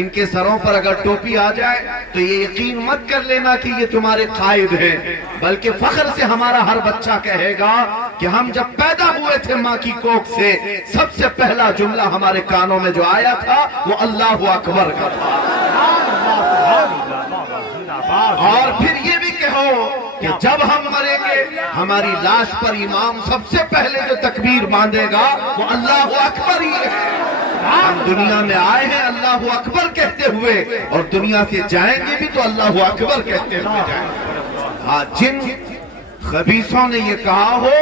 ان کے سروں پر اگر ٹوپی آ جائے تو یہ یقین مت کر لینا کہ یہ تمہارے قائد ہیں، بلکہ فخر سے ہمارا ہر بچہ کہے گا کہ ہم جب پیدا ہوئے تھے ماں کی کوکھ سے، سب سے پہلا جملہ ہمارے کانوں میں جو آیا تھا وہ اللہ اکبر کا تھا۔ اور پھر یہ بھی کہو کہ جب ہم مریں گے ہماری لاش پر امام سب سے پہلے جو تکبیر باندھے گا وہ اللہ اکبر ہی ہے۔ ہم دنیا میں آئے ہیں اللہ اکبر کہتے ہوئے اور دنیا سے جائیں گے بھی تو اللہ اکبر کہتے ہوئے جائیں گے۔ ہاں، جن خبیثوں نے یہ کہا ہو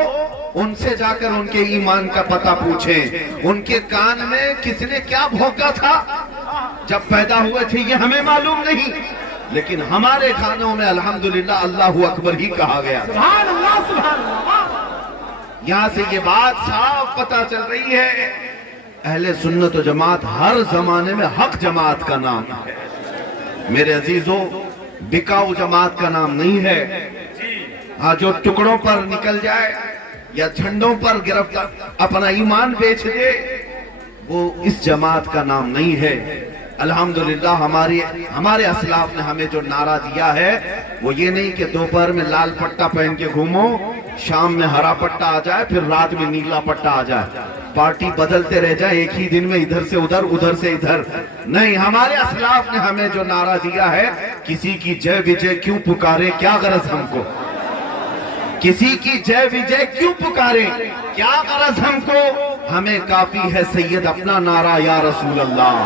ان سے جا کر ان کے ایمان کا پتہ پوچھیں، ان کے کان میں کس نے کیا بھونکا تھا جب پیدا ہوئے تھے یہ ہمیں معلوم نہیں، لیکن ہمارے کانوں میں الحمدللہ اللہ اکبر ہی کہا گیا۔ سبحان اللہ سبحان اللہ۔ یہاں سے یہ بات صاف پتہ چل رہی ہے، اہل سنت و جماعت ہر زمانے میں حق جماعت کا نام ہے میرے عزیزوں، بکاؤ جماعت کا نام نہیں ہے۔ ہاں، جو ٹکڑوں پر نکل جائے یا جھنڈوں پر گرفتار اپنا ایمان بیچ دے وہ اس جماعت کا نام نہیں ہے۔ الحمدللہ ہمارے اسلاف نے ہمیں جو نعرہ دیا ہے وہ یہ نہیں کہ دوپہر میں لال پٹا پہن کے گھومو، شام میں ہرا پٹا آ جائے، پھر رات میں نیلا پٹا آ جائے، پارٹی بدلتے رہ جائے ایک ہی دن میں ادھر سے ادھر ادھر سے ادھر نہیں۔ ہمارے اسلاف نے ہمیں جو نعرہ دیا ہے، کسی کی جے وجے کیوں پکارے کیا غرض ہم کو، کسی کی جے وجے کیوں پکارے کیا غرض ہم کو، ہمیں کافی ہے سید اپنا نعرہ یا رسول اللہ،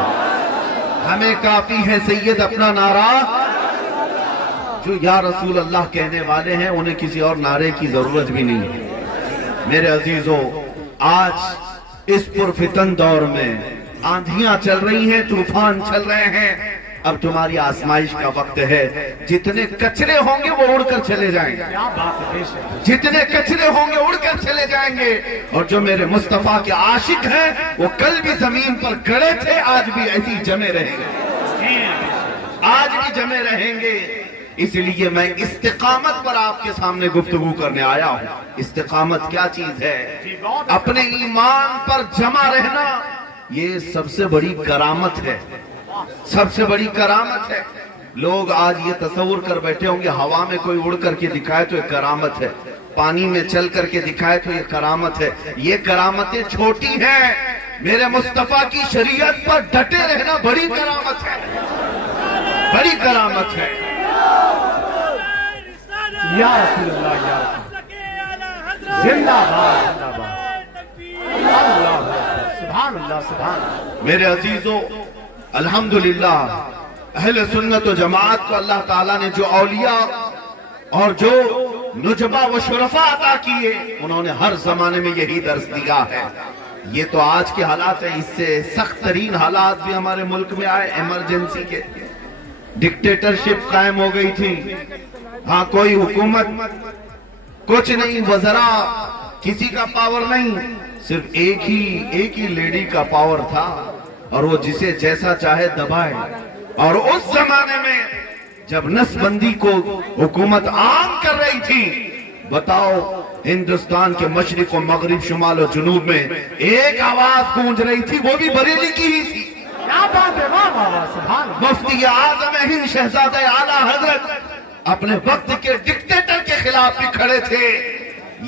ہمیں کافی ہے سید اپنا نعرہ۔ جو یا رسول اللہ کہنے والے ہیں انہیں کسی اور نعرے کی ضرورت بھی نہیں ہے۔ میرے عزیزوں، آج اس پرفتن دور میں آندھیاں چل رہی ہیں، طوفان چل رہے ہیں، اب تمہاری آزمائش کا وقت ہے۔ جتنے کچرے ہوں گے وہ اڑ کر چلے جائیں گے، کیا بات ہے، بے شک۔ جتنے کچرے ہوں گے اڑ کر چلے جائیں گے، اور جو میرے مصطفیٰ کے عاشق ہیں وہ کل بھی زمین پر گڑے تھے، آج بھی ایسی جمے رہیں گے، آج بھی جمے رہیں گے۔ اس لیے میں استقامت پر آپ کے سامنے گفتگو کرنے آیا ہوں۔ استقامت کیا چیز ہے؟ اپنے ایمان پر جمع رہنا یہ سب سے بڑی کرامت ہے، سب سے بڑی کرامت ہے۔ لوگ آج یہ تصور کر بیٹھے ہوں گے ہوا میں کوئی اڑ کر کے دکھائے تو یہ کرامت ہے، پانی میں چل کر کے دکھائے تو یہ کرامت ہے۔ یہ کرامتیں چھوٹی ہیں، میرے مصطفیٰ کی شریعت پر ڈٹے رہنا بڑی کرامت ہے، بڑی کرامت ہے۔ یا رسول اللہ، یا رسول اللہ، زندہ باد زندہ باد، اللہ سبحان اللہ سبحان اللہ۔ میرے عزیزوں، الحمدللہ اہل سنت و جماعت کو اللہ تعالیٰ نے جو اولیاء اور جو نجبہ و شرفاء عطا کیے انہوں نے ہر زمانے میں یہی درس دیا ہے۔ یہ تو آج کے حالات ہیں، اس سے سخت ترین حالات بھی ہمارے ملک میں آئے، ایمرجنسی کے، ڈکٹیٹرشپ قائم ہو گئی تھی، ہاں کوئی حکومت کچھ نہیں، وزراء کسی کا پاور نہیں، صرف ایک ہی لیڈی کا پاور تھا اور وہ جسے جیسا چاہے دبائے۔ اور اس زمانے میں جب نس بندی کو حکومت عام کر رہی تھی، بتاؤ ہندوستان کے مشرق و مغرب، شمال و جنوب میں ایک آواز گونج رہی تھی، وہ بھی بریلی کی ہی تھی۔ کیا بات ہے، واہ واہ واہ، سبحان اللہ۔ مفتی اعظم ہند شہزادہ اعلیٰ حضرت اپنے وقت کے ڈکٹیٹر کے خلاف بھی کھڑے تھے،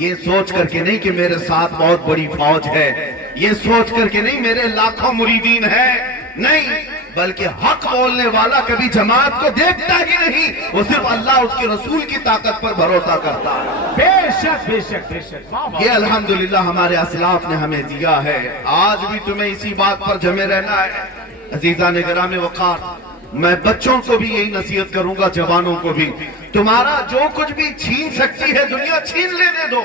یہ سوچ کر کے نہیں کہ میرے ساتھ بہت بڑی فوج ہے، یہ سوچ کر کے نہیں میرے لاکھوں مریدین ہیں، نہیں، بلکہ حق بولنے والا کبھی جماعت کو دیکھتا ہی نہیں، وہ صرف اللہ اس کے رسول کی طاقت پر بھروسہ کرتا ہے۔ بے شک بے شک بے شک، واہ واہ۔ یہ الحمدللہ ہمارے اسلاف نے ہمیں دیا ہے، آج بھی تمہیں اسی بات پر جمے رہنا ہے۔ عزیزان گرامی وقار، میں بچوں کو بھی یہی نصیحت کروں گا، جوانوں کو بھی، تمہارا جو کچھ بھی چھین سکتی ہے دنیا چھین لینے دو،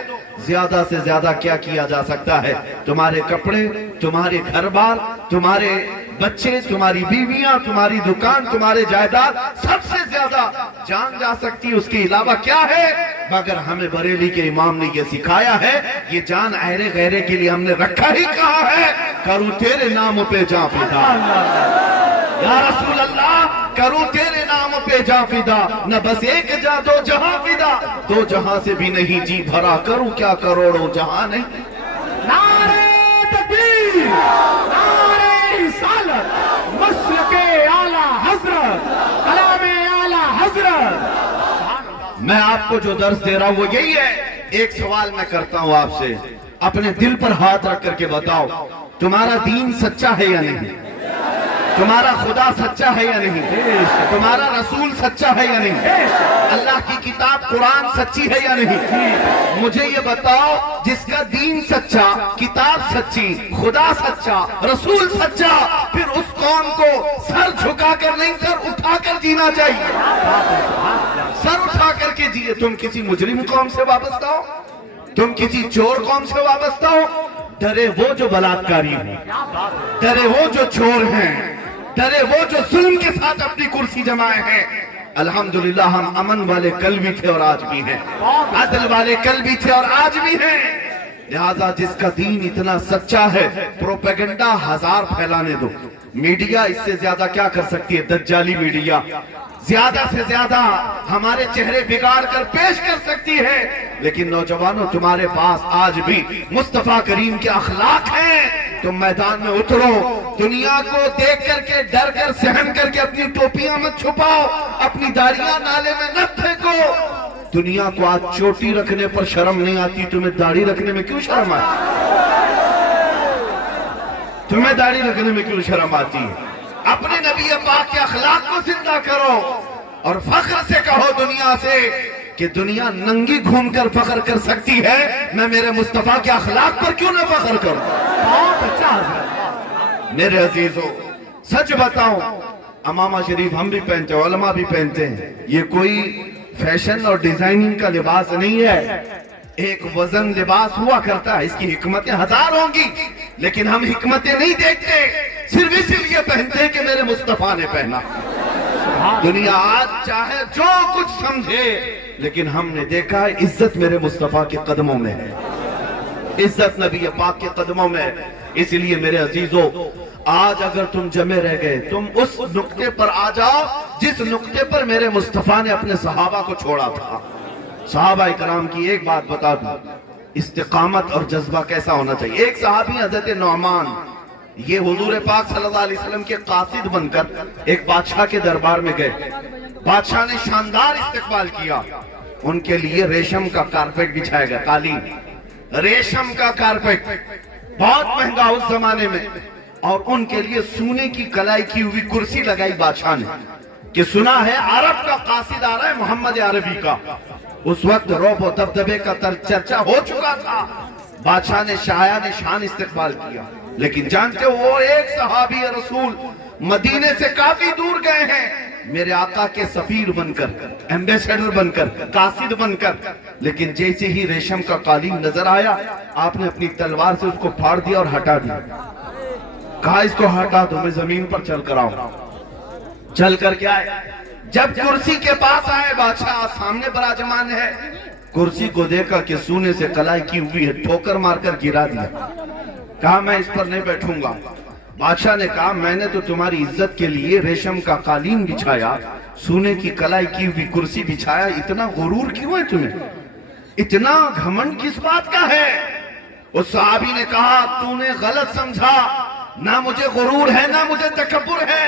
زیادہ سے زیادہ کیا کیا جا سکتا ہے؟ تمہارے کپڑے، تمہارے گھر بار، تمہارے بچے، تمہاری بیویاں، تمہاری دکان، تمہارے جائیداد، سب سے زیادہ جان جا سکتی، اس کے علاوہ کیا ہے؟ مگر ہمیں بریلی کے امام نے یہ سکھایا ہے، یہ جان اہرے غیرے کے لیے ہم نے رکھا ہی کہا ہے، کروں تیرے نام پہ جاں فدا، یا رسول اللہ کروں تیرے نام پہ جاں فدا، نہ بس ایک جاں دو جہاں فدا، دو جہاں سے بھی نہیں جی بھرا، کروں کیا کروڑوں جہاں نہیں۔ نعرہ تکبیر، نعرہ میں آپ کو جو درس دے رہا ہوں وہ یہی ہے. ایک سوال میں کرتا ہوں آپ سے, اپنے دل پر ہاتھ رکھ کر کے بتاؤ, تمہارا دین سچا ہے یا نہیں؟ تمہارا خدا سچا ہے یا نہیں؟ تمہارا رسول سچا ہے یا نہیں؟ اللہ کی کتاب قرآن سچی ہے یا نہیں؟ مجھے یہ بتاؤ, جس کا دین سچا, کتاب سچی, خدا سچا, رسول سچا, پھر اس قوم کو سر جھکا کر نہیں, سر اٹھا کر جینا چاہیے. سر اٹھا کر کے جیے. تم کسی مجرم قوم سے وابستہ ہو, تم کسی چور قوم سے وابستہ ہو, ڈرے وہ جو بلاکاری ہیں, ڈرے وہ جو چور ہیں, ڈرے وہ جو ظلم کے ساتھ اپنی کرسی جمائے ہیں. الحمدللہ ہم امن والے کل بھی تھے اور آج بھی ہیں, عدل والے کل بھی تھے اور آج بھی ہیں. لہذا جس کا دین اتنا سچا ہے, پروپیگنڈا ہزار پھیلانے دو, میڈیا اس سے زیادہ کیا کر سکتی ہے؟ دجالی میڈیا زیادہ سے زیادہ ہمارے چہرے بگاڑ کر پیش کر سکتی ہے. لیکن نوجوانوں, تمہارے پاس آج بھی مصطفیٰ کریم کے اخلاق ہیں. تم میدان میں اترو, دنیا کو دیکھ کر کے ڈر کر سہم کر کے اپنی ٹوپیاں مت چھپاؤ, اپنی داڑیاں نالے میں نہ پھینکو. دنیا کو آج چوٹی رکھنے پر شرم نہیں آتی, تمہیں داڑھی رکھنے میں کیوں شرم آتی؟ تمہیں داڑھی رکھنے میں کیوں شرم آتی ہے؟ اپنے نبی پاک کے اخلاق کو زندہ کرو اور فخر سے کہو دنیا سے کہ دنیا ننگی گھوم کر فخر کر سکتی ہے, میں میرے مصطفیٰ کے اخلاق پر کیوں نہ فخر کروں؟ بہت اچھا حضرت. میرے عزیزو, سچ بتاؤں, امامہ شریف ہم بھی پہنتے ہیں, علماء بھی پہنتے ہیں. یہ کوئی فیشن اور ڈیزائننگ کا لباس نہیں ہے, ایک وزن لباس ہوا کرتا ہے. اس کی حکمتیں ہزار ہوں گی, لیکن ہم حکمتیں نہیں دیکھتے, صرف اس لیے پہنتے ہیں کہ میرے مصطفیٰ نے پہنا. دنیا آج چاہے جو کچھ سمجھے, لیکن ہم نے دیکھا ہے عزت میرے مصطفیٰ کے قدموں میں ہے, عزت نبی پاک کے قدموں میں ہے. اس لیے میرے عزیزو, آج اگر تم جمے رہ گئے, تم اس نقطے پر آ جاؤ جس نقطے پر میرے مصطفیٰ نے اپنے صحابہ کو چھوڑا تھا. صحابہ کرام کی ایک بات بتا دوں, استقامت اور جذبہ کیسا ہونا چاہیے. ایک صحابی حضرت نعمان, یہ حضور پاک صلی اللہ علیہ وسلم کے قاصد بن کر ایک بادشاہ کے دربار میں گئے. بادشاہ نے شاندار استقبال کیا. ان کے لیے ریشم کا کارپیٹ بچھایا گیا, قالین, ریشم کا کارپیٹ, بہت مہنگا اس زمانے میں. اور ان کے لیے سونے کی کلائی کی ہوئی کرسی لگائی بادشاہ نے, کہ سنا ہے عرب کا قاصد آ رہا ہے, محمد عربی کا. اس وقت رعب و دبدبے کا چرچا ہو چکا تھا. بادشاہ نے شایان شان استقبال کیا. لیکن جانتے ہو, وہ ایک صحابی رسول مدینے سے کافی دور گئے ہیں, میرے آقا کے سفیر بن کر, ایمبیسیڈر بن کر, قاصد بن کر. لیکن جیسے ہی ریشم کا قالین نظر آیا, آپ نے اپنی تلوار سے اس کو پھاڑ دیا اور ہٹا دیا. کہا اس کو ہٹا دو, میں زمین پر چل کر آؤں. چل کر کے آئے. جب کرسی کے پاس آئے, بادشاہ سامنے براجمان ہے, کرسی کو دیکھا کہ سونے سے کلائی کی ہوئی ہے, ٹھوکر مار کر گرا دیا. کہا میں اس پر نہیں بیٹھوں گا. بادشاہ نے کہا میں نے تو تمہاری عزت کے لیے ریشم کا قالین بچھایا, سونے کی کلائی کی ہوئی کرسی بچھایا, اتنا غرور کیوں ہے تمہیں؟ اتنا گھمنڈ کس بات کا ہے؟ اس صحابی نے کہا تو نے غلط سمجھا, نہ مجھے غرور ہے نہ مجھے تکبر ہے,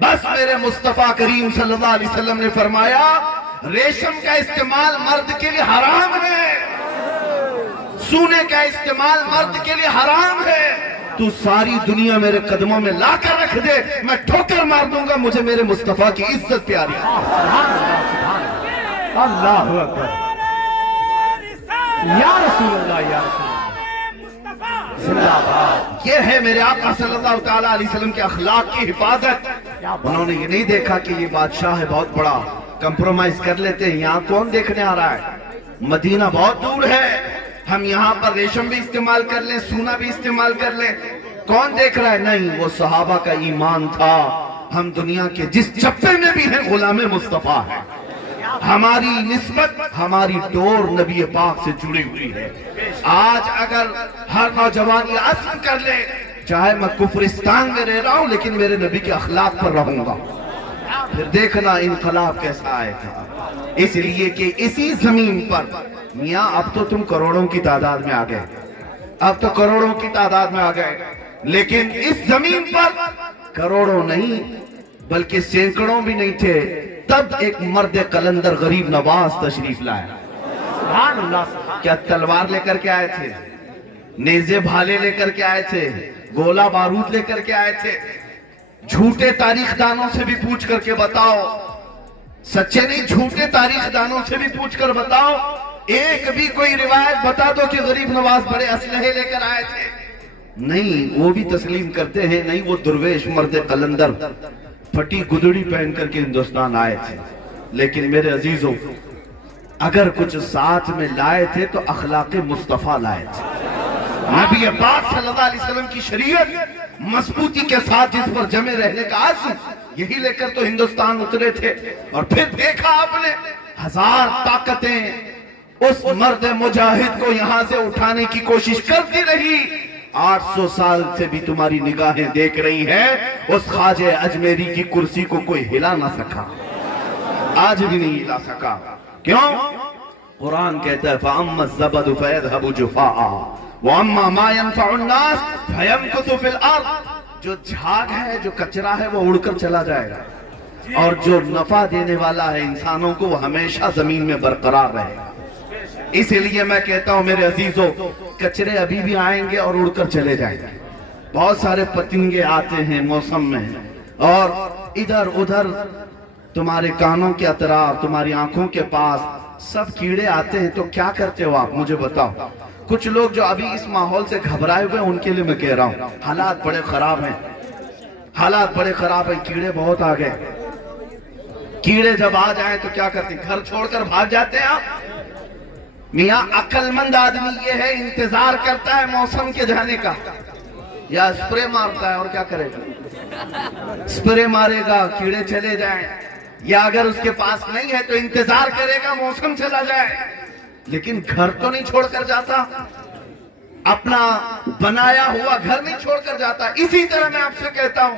بس میرے مصطفیٰ کریم صلی اللہ علیہ وسلم نے فرمایا ریشم کا استعمال مرد کے لیے حرام ہے, سونے کا استعمال مرد کے لیے حرام ہے. تو ساری دنیا میرے قدموں میں لا کر رکھ دے, میں ٹھوکر مار دوں گا, مجھے میرے مصطفیٰ کی عزت پیاری ہے. اللہ اکبر, یا رسول اللہ, یا رسول اللہ, زندہ باد. یہ ہے میرے آقا صلی اللہ تعالیٰ علیہ وسلم کے اخلاق کی حفاظت. انہوں نے یہ نہیں دیکھا کہ یہ بادشاہ ہے بہت بڑا, کمپرومائز کر لیتے ہیں, یہاں کون دیکھنے آ رہا ہے, مدینہ بہت دور ہے, ہم یہاں پر ریشم بھی استعمال کر لیں, سونا بھی استعمال کر لیں, کون دیکھ رہا ہے. نہیں, وہ صحابہ کا ایمان تھا, ہم دنیا کے جس چپے میں بھی ہیں غلام مصطفیٰ ہیں. ہماری نسبت, ہماری ڈور نبی پاک سے جڑی ہوئی ہے. آج اگر ہر نوجوان یہ عزم کر لے, چاہے میں کفرستان میں رہ رہا ہوں لیکن میرے نبی کے اخلاق پر رہوں گا, پھر دیکھنا انقلاب کیسا آئے گا. اس لیے کہ اسی زمین پر میاں اب تو تم کروڑوں کی تعداد میں آ گئے, اب تو کروڑوں کی تعداد میں آ گئے, لیکن اس زمین پر کروڑوں نہیں بلکہ سینکڑوں بھی نہیں تھے, تب ایک مرد قلندر غریب نواز تشریف لایا۔ سبحان اللہ سبحان کیا تلوار لے کر کے آئے تھے؟ نیزے بھالے لے کر کے آئے تھے؟ گولہ بارود لے کر کے آئے تھے؟ جھوٹے تاریخ دانوں سے بھی پوچھ کر کے بتاؤ، سچے نہیں جھوٹے تاریخ دانوں سے بھی پوچھ کر بتاؤ، ایک بھی کوئی روایت بتا دو کہ غریب نواز بڑے اسلحے لے کر آئے تھے؟ نہیں، وہ بھی تسلیم کرتے ہیں نہیں، وہ درویش مرد قلندر پھٹی گدڑی پہن کر کے ہندوستان آئے تھے۔ لیکن میرے عزیزوں، اگر کچھ ساتھ میں لائے تھے تو اخلاق مصطفیٰ لائے تھے۔ نبی پاک صلی اللہ علیہ وسلم کی شریعت مضبوطی کے ساتھ جس پر جمے رہنے کا عزم، یہی لے کر تو ہندوستان اترے تھے۔ اور پھر دیکھا آپ نے ہزار طاقتیں اس مرد مجاہد کو یہاں سے اٹھانے کی کوشش کرتی رہی، 800 سال سے بھی تمہاری نگاہیں دیکھ رہی ہے، اس خواجہ اجمیری کی کرسی کو کوئی ہلا نہ سکا، آج بھی نہیں ہلا سکا۔ کیوں؟ قرآن کہتا ہے فَأَمَّا الزَّبَدُ فَيَذْهَبُ جُفَاءً وَأَمَّا مَا يَنْفَعُ النَّاسِ فَيَمْكُثُ فِي الْأَرْضِ۔ جو جھاگ ہے، جو کچرا ہے، وہ اڑ کر چلا جائے گا، اور جو نفع دینے والا ہے انسانوں کو، وہ ہمیشہ زمین میں برقرار رہے گا۔ اسی لیے میں کہتا ہوں میرے عزیزوں، کچرے ابھی بھی آئیں گے اور اڑ کر چلے جائیں گے۔ بہت سارے پتنگے آتے ہیں موسم میں، اور ادھر ادھر تمہارے کانوں کے اطراف، تمہاری آنکھوں کے پاس سب کیڑے آتے ہیں، تو کیا کرتے ہو آپ؟ مجھے بتاؤ۔ کچھ لوگ جو ابھی اس ماحول سے گھبرائے ہوئے ہیں، ان کے لیے میں کہہ رہا ہوں، حالات بڑے خراب ہیں، حالات بڑے خراب ہیں، کیڑے بہت آ گئے۔ کیڑے جب آ جائیں تو کیا کرتے ہیں؟ گھر چھوڑ کر بھاگ جاتے ہیں آپ؟ میاں عقل مند آدمی یہ ہے، انتظار کرتا ہے موسم کے جانے کا، یا اسپرے مارتا ہے، اور کیا کرے گا؟ اسپرے مارے گا، کیڑے چلے جائیں، یا اگر اس کے پاس نہیں ہے تو انتظار کرے گا موسم چلا جائے، لیکن گھر تو نہیں چھوڑ کر جاتا، اپنا بنایا ہوا گھر نہیں چھوڑ کر جاتا۔ اسی طرح میں آپ سے کہتا ہوں،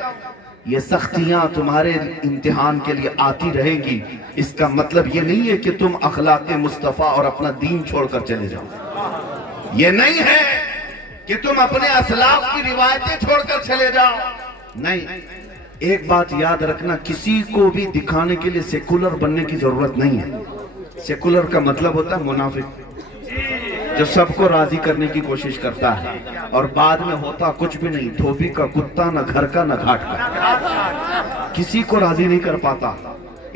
یہ سختیاں تمہارے امتحان کے لیے آتی رہیں گی، اس کا مطلب یہ نہیں ہے کہ تم اخلاق مصطفیٰ اور اپنا دین چھوڑ کر چلے جاؤ، یہ نہیں ہے کہ تم اپنے اسلاف کی روایتیں چھوڑ کر چلے جاؤ، نہیں۔ ایک بات یاد رکھنا، کسی کو بھی دکھانے کے لیے سیکولر بننے کی ضرورت نہیں ہے۔ سیکولر کا مطلب ہوتا ہے منافق، جو سب کو راضی کرنے کی کوشش کرتا ہے، اور بعد میں ہوتا کچھ بھی نہیں، دھوبی کا کتا، نہ گھر کا نہ گھاٹ کا، کسی کو راضی نہیں کر پاتا۔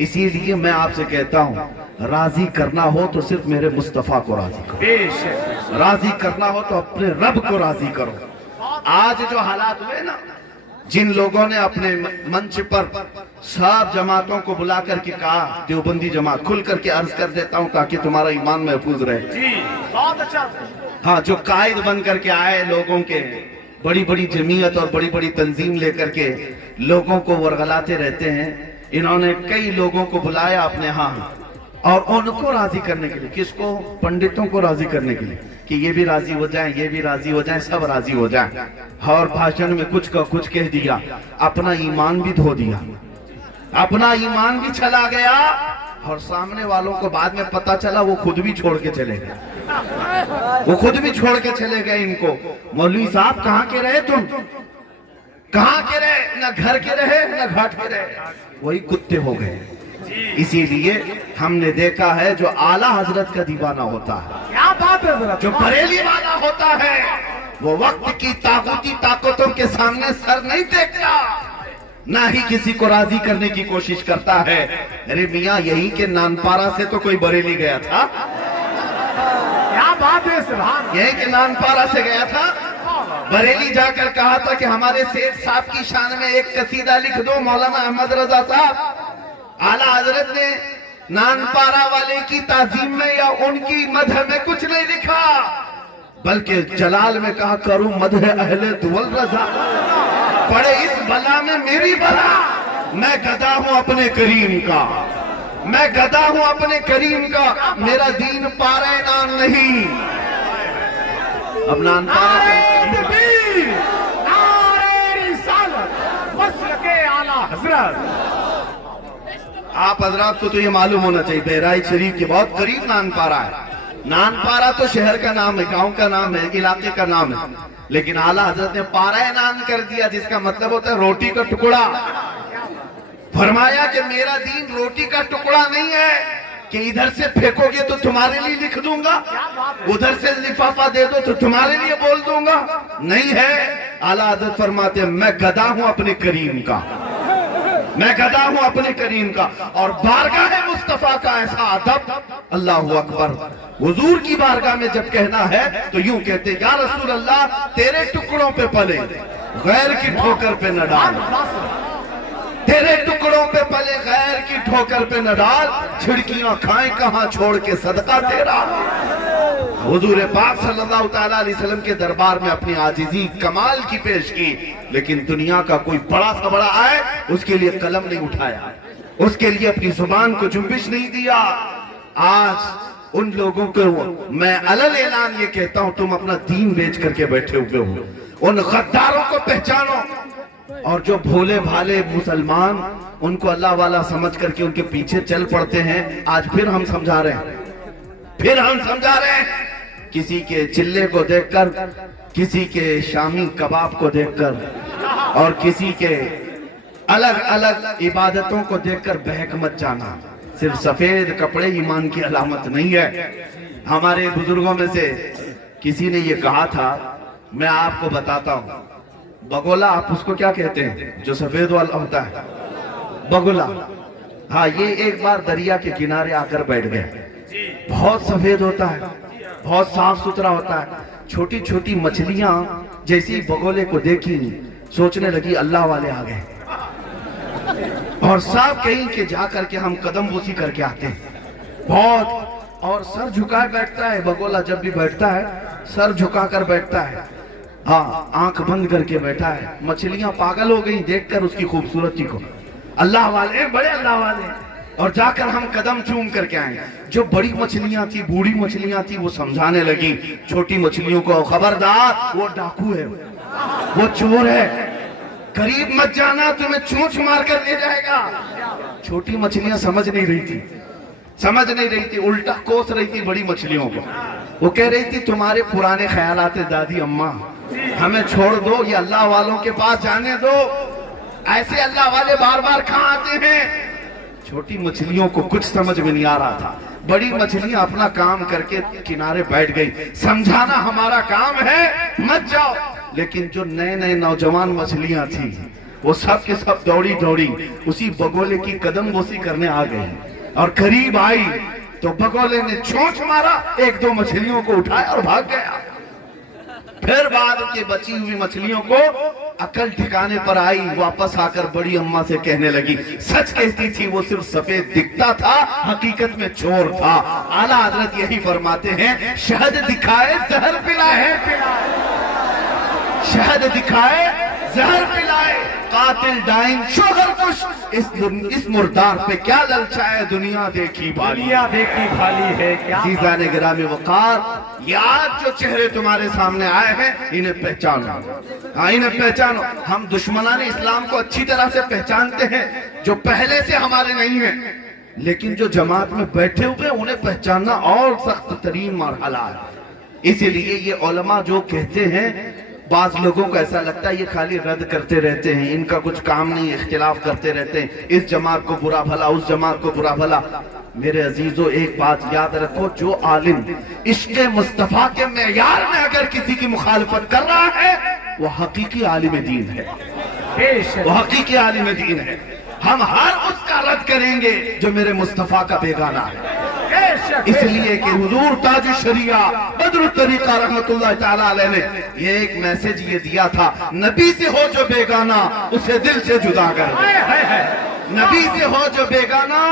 اسی لیے میں آپ سے کہتا ہوں، راضی کرنا ہو تو صرف میرے مصطفیٰ کو راضی کرو، راضی کرنا ہو تو اپنے رب کو راضی کرو۔ آج جو حالات ہوئے نا، جن لوگوں نے اپنے منچ پر سب جماعتوں کو بلا کر کے کہا، دیوبندی جماعت کھل کر کے عرض کر دیتا ہوں تاکہ تمہارا ایمان محفوظ رہے، بہت اچھا، ہاں، جو قائد بن کر کے آئے لوگوں کے، بڑی بڑی جمعیت اور بڑی بڑی تنظیم لے کر کے لوگوں کو ورغلاتے رہتے ہیں، انہوں نے کئی لوگوں کو بلایا اپنے ہاں، اور ان کو راضی کرنے کے لیے، کس کو؟ پنڈتوں کو راضی کرنے کے لیے، کہ یہ بھی راضی ہو جائیں، یہ بھی راضی ہو جائیں، سب راضی ہو جائیں، اور بھاشن میں کچھ کا کچھ کہہ دیا، اپنا ایمان بھی دھو دیا، اپنا ایمان بھی چلا گیا، اور سامنے والوں کو بعد میں پتا چلا وہ خود بھی چھوڑ کے چلے گئے، وہ خود بھی چھوڑ کے چلے گئے ان کو۔ مولوی صاحب کہاں کے رہے تم؟ کہاں کے رہے؟ نہ گھر کے رہے نہ گھاٹ کے رہے، وہی کتے ہو گئے۔ اسی لیے ہم نے دیکھا ہے، جو اعلیٰ حضرت کا دیوانہ ہوتا ہے، کیا بات ہے حضرت، جو بریلی والا ہوتا ہے، وہ وقت کی طاقتی طاقتوں کے سامنے سر نہیں دیکھتا، نہ ہی کسی کو راضی کرنے کی کوشش کرتا ہے۔ ارے میاں، یہی کہ نانپارہ سے تو کوئی بریلی گیا تھا، کیا بات ہے، سبحان، یہی کہ نانپارہ سے گیا تھا، بریلی جا کر کہا تھا کہ ہمارے سیٹھ صاحب کی شان میں ایک قصیدہ لکھ دو، مولانا احمد رضا صاحب۔ اعلیٰ حضرت نے نانپارہ والے کی تعظیم میں یا ان کی مدح میں کچھ نہیں لکھا، بلکہ جلال میں کہا کروں مدح اہل دول رضا، پڑے اس بلا میں میری بلا، میں گدا ہوں اپنے کریم کا، میں گدا ہوں اپنے کریم کا، میرا دین پارہ نان نہیں۔ اب نانپارہ تکبیر، نعرہ رسالت، مسلک اعلیٰ حضرت۔ آپ حضرات کو تو یہ معلوم ہونا چاہیے، بہرائچ شریف کے بہت قریب نانپارہ ہے۔ نانپارہ تو شہر کا نام ہے، گاؤں کا نام ہے، علاقے کا نام ہے، لیکن اعلیٰ حضرت نے پارہ نان کر دیا، جس کا مطلب ہوتا ہے روٹی کا ٹکڑا۔ فرمایا کہ میرا دین روٹی کا ٹکڑا نہیں ہے کہ ادھر سے پھینکو گے تو تمہارے لیے لکھ دوں گا، ادھر سے لفافہ دے دو تو تمہارے لیے بول دوں گا، نہیں ہے۔ اعلیٰ حضرت فرماتے ہیں میں گدا ہوں اپنے کریم کا، میں گدا ہوں اپنے کریم کا، اور بارگاہ مصطفیٰ کا ایسا ادب، اللہ اکبر۔ حضور کی بارگاہ میں جب کہنا ہے تو یوں کہتے ہیں یا رسول اللہ تیرے ٹکڑوں پہ پلے غیر کی ٹھوکر پہ نہ ڈال، تیرے ٹکڑوں پہ پلے غیر کی ٹھوکر پہ نہ ڈال، چھڑکیاں کھائیں کہاں چھوڑ کے صدقہ تیرا۔ حضور پاک صلی اللہ تعالیٰ علیہ وسلم کے دربار میں اپنی عاجزی کمال کی پیش کی، لیکن دنیا کا کوئی بڑا سا بڑا آئے اس کے لیے قلم نہیں اٹھایا، اس کے لیے اپنی زبان کو جنبش نہیں دیا۔ آج ان لوگوں کو میں علل اعلان یہ کہتا ہوں تم اپنا دین بیچ کر کے بیٹھے ہوئے ہو، ان غداروں کو پہچانو، اور جو بھولے بھالے مسلمان ان کو اللہ والا سمجھ کر کے ان کے پیچھے چل پڑتے ہیں۔ آج پھر ہم سمجھا رہے ہیں کسی کے چلے کو دیکھ کر، کسی کے شامی کباب کو دیکھ کر، اور کسی کے الگ الگ عبادتوں کو دیکھ کر بہک مت جانا۔ صرف سفید کپڑے ایمان کی علامت نہیں ہے۔ ہمارے بزرگوں میں سے کسی نے یہ کہا تھا، میں آپ کو بتاتا ہوں، بگولا آپ اس کو کیا کہتے ہیں جو سفید والا ہوتا ہے؟ بگولا۔ ہاں، یہ ایک بار دریا کے کنارے آ کر بیٹھ گئے، بہت سفید ہوتا ہے، بہت صاف ستھرا ہوتا ہے، چھوٹی چھوٹی مچھلیاں جیسی بگولے کو دیکھی سوچنے لگی اللہ والے آ گئے، اور صاحب کہیں کہ جا کر کے ہم قدم بوسی کر کے آتے ہیں بہت، اور سر جھکائے بیٹھتا ہے بگولا، جب بھی بیٹھتا ہے سر جھکا کر بیٹھتا ہے، ہاں آنکھ بند کر کے بیٹھا ہے۔ مچھلیاں پاگل ہو گئی دیکھ کر اس کی خوبصورتی کو، اللہ والے بڑے اللہ والے، اور جا کر ہم قدم چوم کر کے آئیں۔ جو بڑی مچھلیاں تھی، بوڑھی مچھلیاں تھی، وہ سمجھانے لگی چھوٹی مچھلیوں کو، خبردار وہ ڈاکو ہے، وہ چور ہے، قریب مت جانا تمہیں چونچ مار کر لے جائے گا۔ چھوٹی مچھلیاں سمجھ نہیں رہی تھی، الٹا کوس رہی تھی بڑی مچھلیوں کو۔ وہ کہہ رہی تھی تمہارے پرانے خیالات دادی اماں، ہمیں چھوڑ دو، یہ اللہ والوں کے پاس جانے دو، ایسے اللہ والے بار بار کہاں آتے ہیں۔ چھوٹی مچھلیوں کو کچھ سمجھ میں نہیں آ رہا تھا، بڑی مچھلیاں اپنا کام کر کے کنارے بیٹھ گئی، سمجھانا ہمارا کام ہے مت جاؤ۔ لیکن جو نئے نوجوان مچھلیاں تھیں وہ سب کے سب دوڑی اسی بگولے کی قدم بوسی کرنے آ گئی، اور قریب آئی تو بگولے نے چونچ مارا، ایک دو مچھلیوں کو اٹھایا اور بھاگ گیا۔ پھر بعد کے بچی ہوئی مچھلیوں کو عقل ٹھکانے پر آئی، واپس آ کر بڑی اماں سے کہنے لگی سچ کہتی تھی، وہ صرف سفید دکھتا تھا، حقیقت میں چور تھا۔ اعلیٰ حضرت یہی فرماتے ہیں شہد دکھائے زہر پلائے، شہد دکھائے زہر پلائے، قاتل ڈائن شوہر کش، اس مردار پہ کیا للچائے دنیا دیکھی بھالی ہے کیا۔ عزیزان گرامی وقار، یہ آج جو چہرے تمہارے سامنے آئے ہیں انہیں پہچانو، انہیں پہچانو۔ ہم دشمنان اسلام کو اچھی طرح سے پہچانتے ہیں جو پہلے سے ہمارے نہیں ہیں، لیکن جو جماعت میں بیٹھے ہوئے انہیں پہچاننا اور سخت ترین مرحلہ ہے۔ اسی لیے یہ علماء جو کہتے ہیں، بعض لوگوں کو ایسا لگتا ہے یہ خالی رد کرتے رہتے ہیں، ان کا کچھ کام نہیں، اختلاف کرتے رہتے ہیں، اس جماعت کو برا بھلا، اس جماعت کو برا بھلا۔ میرے عزیزو ایک بات یاد رکھو، جو عالم عشق مصطفیٰ کے معیار میں اگر کسی کی مخالفت کر رہا ہے وہ حقیقی عالم دین ہے، وہ حقیقی عالم دین ہے۔ ہم ہر اس کا رد کریں گے جو میرے مصطفیٰ کا بیگانہ ہے، اس لیے کہ حضور تاج الشریعہ بدر الطریقہ رحمت اللہ تعالیٰ علیہ نے یہ ایک میسج یہ دیا تھا، نبی سے ہو جو بیگانہ اسے دل سے جدا کر دے، نبی سے ہو جو بیگانہ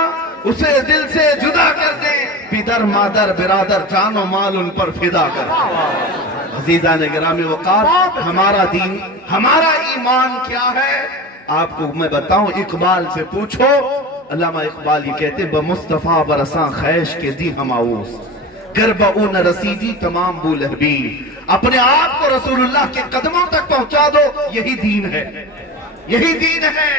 اسے دل سے جدا کر دے، پدر مادر برادر جان و مال ان پر فدا کر دے۔ عزیزان گرامی وقار، ہمارا دین، ہمارا ایمان کیا ہے آپ کو میں بتاؤں، اقبال سے پوچھو۔ علامہ اقبال یہ کہتے بمصطفیٰ برساں خیش کے دی ہم آؤس، گربہ اون رسیدی تمام بو لہبی، اپنے آپ کو رسول اللہ کے قدموں تک پہنچا دو، یہی دین ہے، یہی دین ہے۔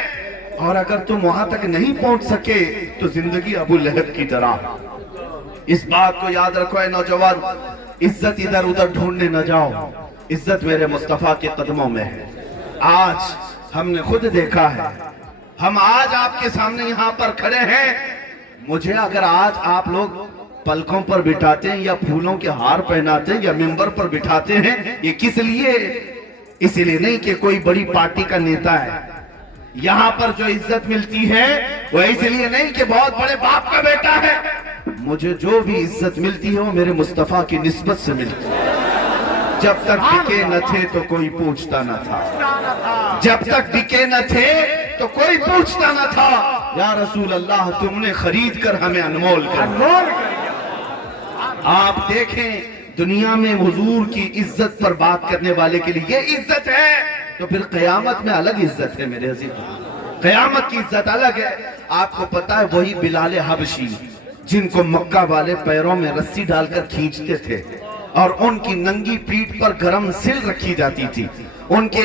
اور اگر تم وہاں تک نہیں پہنچ سکے تو زندگی ابو لہب کی طرح۔ اس بات کو یاد رکھو اے نوجوان، عزت ادھر ادھر ڈھونڈنے نہ جاؤ، عزت میرے مصطفیٰ کے قدموں میں ہے۔ آج ہم نے خود دیکھا ہے ہم آج آپ کے سامنے یہاں پر کھڑے ہیں. مجھے اگر آج آپ لوگ پلکوں پر بٹھاتے ہیں یا پھولوں کے ہار پہناتے ہیں یا ممبر پر بٹھاتے ہیں، یہ کس لیے؟ اس لیے نہیں کہ کوئی بڑی پارٹی کا نیتا ہے. یہاں پر جو عزت ملتی ہے وہ اس لیے نہیں کہ بہت بڑے باپ کا بیٹا ہے. مجھے جو بھی عزت ملتی ہے وہ میرے مصطفیٰ کی نسبت سے ملتی ہے. جب تک بکے نہ تھے تو کوئی پوچھتا نہ تھا. جب تک بکے نہ تھے تو کوئی پوچھتا نہ تھا. یا رسول اللہ تم نے خرید کر ہمیں انمول کر دیا. آپ دیکھیں دنیا میں حضور کی عزت پر بات کرنے والے کے لیے یہ عزت ہے تو پھر قیامت میں الگ عزت ہے میرے عزیز. قیامت کی عزت الگ ہے. آپ کو پتا ہے وہی بلال حبشی جن کو مکہ والے پیروں میں رسی ڈال کر کھینچتے تھے اور ان کی ننگی پیٹھ پر گرم سل رکھی جاتی تھی. ان کے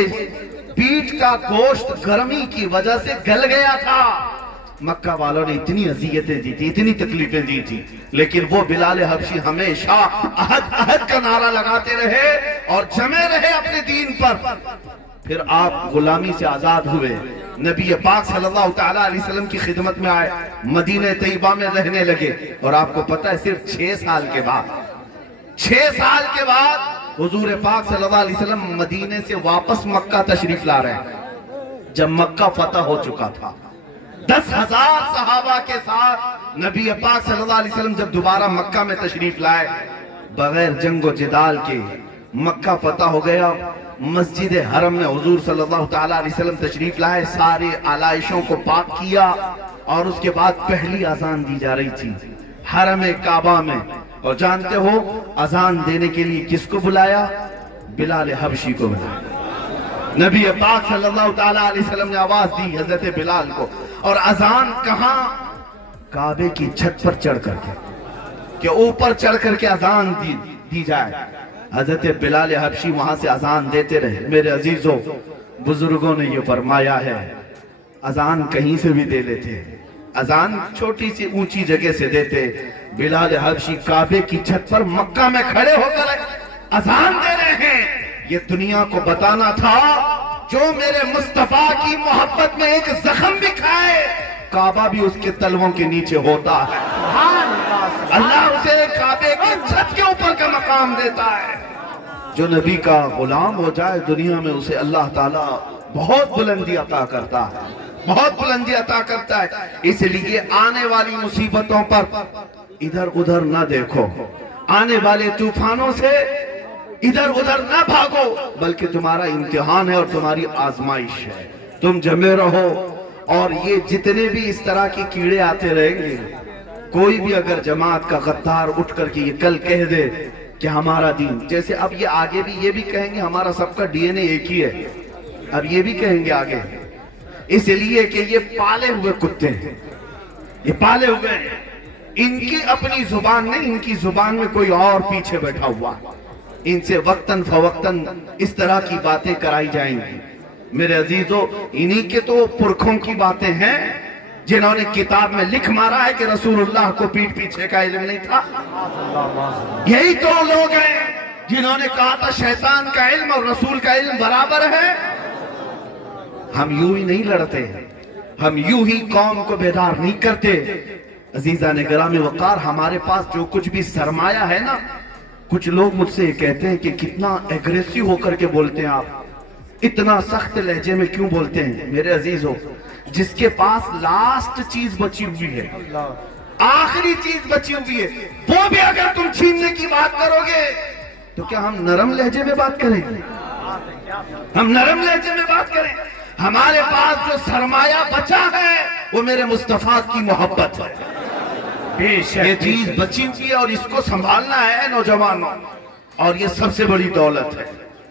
پیٹھ کا گوشت گرمی کی وجہ سے گل گیا تھا. مکہ والوں نے اتنی اذیتیں دی تھی، اتنی تکلیفیں دی تھی، لیکن وہ بلال حبشی ہمیشہ عہد عہد کا نعرہ لگاتے رہے اور جمے رہے اپنے دین پر. پھر آپ غلامی سے آزاد ہوئے، نبی پاک صلی اللہ تعالیٰ علیہ وسلم کی خدمت میں آئے، مدینہ طیبہ میں رہنے لگے. اور آپ کو پتہ ہے صرف 6 سال کے بعد حضور پاک صلی اللہ علیہ وسلم مدینہ سے واپس مکہ تشریف لا رہے ہیں. جب مکہ فتح ہو چکا تھا 10,000 صحابہ کے ساتھ نبی پاک صلی اللہ علیہ وسلم جب دوبارہ مکہ میں تشریف لائے، بغیر جنگ و جدال کے مکہ فتح ہو گیا. مسجد حرم میں حضور صلی اللہ تعالیٰ علیہ وسلم تشریف لائے، سارے آلائشوں کو پاک کیا اور اس کے بعد پہلی اذان دی جا رہی تھی حرم کعبہ میں. اور جانتے ہو اذان دینے کے لیے کس کو بلایا؟ بلال حبشی کو بلایا. نبی پاک صلی اللہ تعالیٰ علیہ وسلم نے آواز دی حضرت بلال کو. اور اذان کہاں؟ کعبے کی چھت پر چڑھ کر کے، کہ اوپر چڑھ کر کے اذان دی جائے. حضرت بلال حبشی وہاں سے اذان دیتے رہے. میرے عزیزوں، بزرگوں نے یہ فرمایا ہے اذان کہیں سے بھی دے لیتے، اذان چھوٹی سی اونچی جگہ سے دیتے. بلال حبشی کعبے کی چھت پر مکہ میں کھڑے ہو کر اذان دے رہے ہیں. یہ دنیا کو بتانا تھا جو میرے مصطفیٰ کی محبت میں ایک زخم بھی کھائے کعبہ بھی اس کے تلووں کے نیچے ہوتا ہے. اللہ اسے کعبے کی چھت کے اوپر کا مقام دیتا ہے. جو نبی کا غلام ہو جائے دنیا میں اسے اللہ تعالیٰ بہت بلندی عطا کرتا ہے، بہت بلندی عطا کرتا ہے. اس لیے آنے والی مصیبتوں پر ادھر ادھر نہ دیکھو، آنے والے طوفانوں سے ادھر ادھر نہ بھاگو، بلکہ تمہارا امتحان ہے اور تمہاری آزمائش ہے. تم جمے رہو. اور یہ جتنے بھی اس طرح کی کیڑے آتے رہیں گے، کوئی بھی اگر جماعت کا غدار اٹھ کر کے یہ کل کہہ دے کہ ہمارا دین، جیسے اب یہ آگے بھی یہ بھی کہیں گے ہمارا سب کا ڈی این اے ایک ہی ہے، اب یہ بھی کہیں گے آگے، اس لیے کہ یہ پالے ہوئے کتے ہیں، یہ پالے ہوئے ہیں. ان کی اپنی زبان نہیں، ان کی زبان میں کوئی اور پیچھے بیٹھا ہوا. ان سے وقتاً فوقتاً اس طرح کی باتیں کرائی جائیں گی. میرے عزیزو، انہی کے تو پرکھوں کی باتیں ہیں جنہوں نے کتاب میں لکھ مارا ہے کہ رسول اللہ کو پیٹھ پیچھے کا علم نہیں تھا. یہی تو لوگ ہیں جنہوں نے کہا تھا شیطان کا علم اور رسول کا علم برابر ہے. ہم یوں ہی نہیں لڑتے، ہم یوں ہی قوم کو بیدار نہیں کرتے. عزیزان گرامی وقار، ہمارے پاس جو کچھ بھی سرمایہ ہے نا، کچھ لوگ مجھ سے یہ کہتے ہیں کہ کتنا ایگریسو ہو کر کے بولتے ہیں آپ، اتنا سخت لہجے میں کیوں بولتے ہیں؟ میرے عزیزو، جس کے پاس لاسٹ چیز بچی ہوئی ہے، آخری چیز بچی ہوئی ہے، وہ بھی اگر تم چھیننے کی بات کرو گے تو کیا ہم نرم لہجے میں بات کریں گے؟ ہم نرم لہجے میں بات کریں؟ ہمارے پاس جو سرمایہ بچا ہے وہ میرے مصطفیٰ کی محبت ہے. یہ چیز بچی ہوئی ہے اور اس کو سنبھالنا ہے نوجوانوں. اور یہ سب سے بڑی دولت ہے،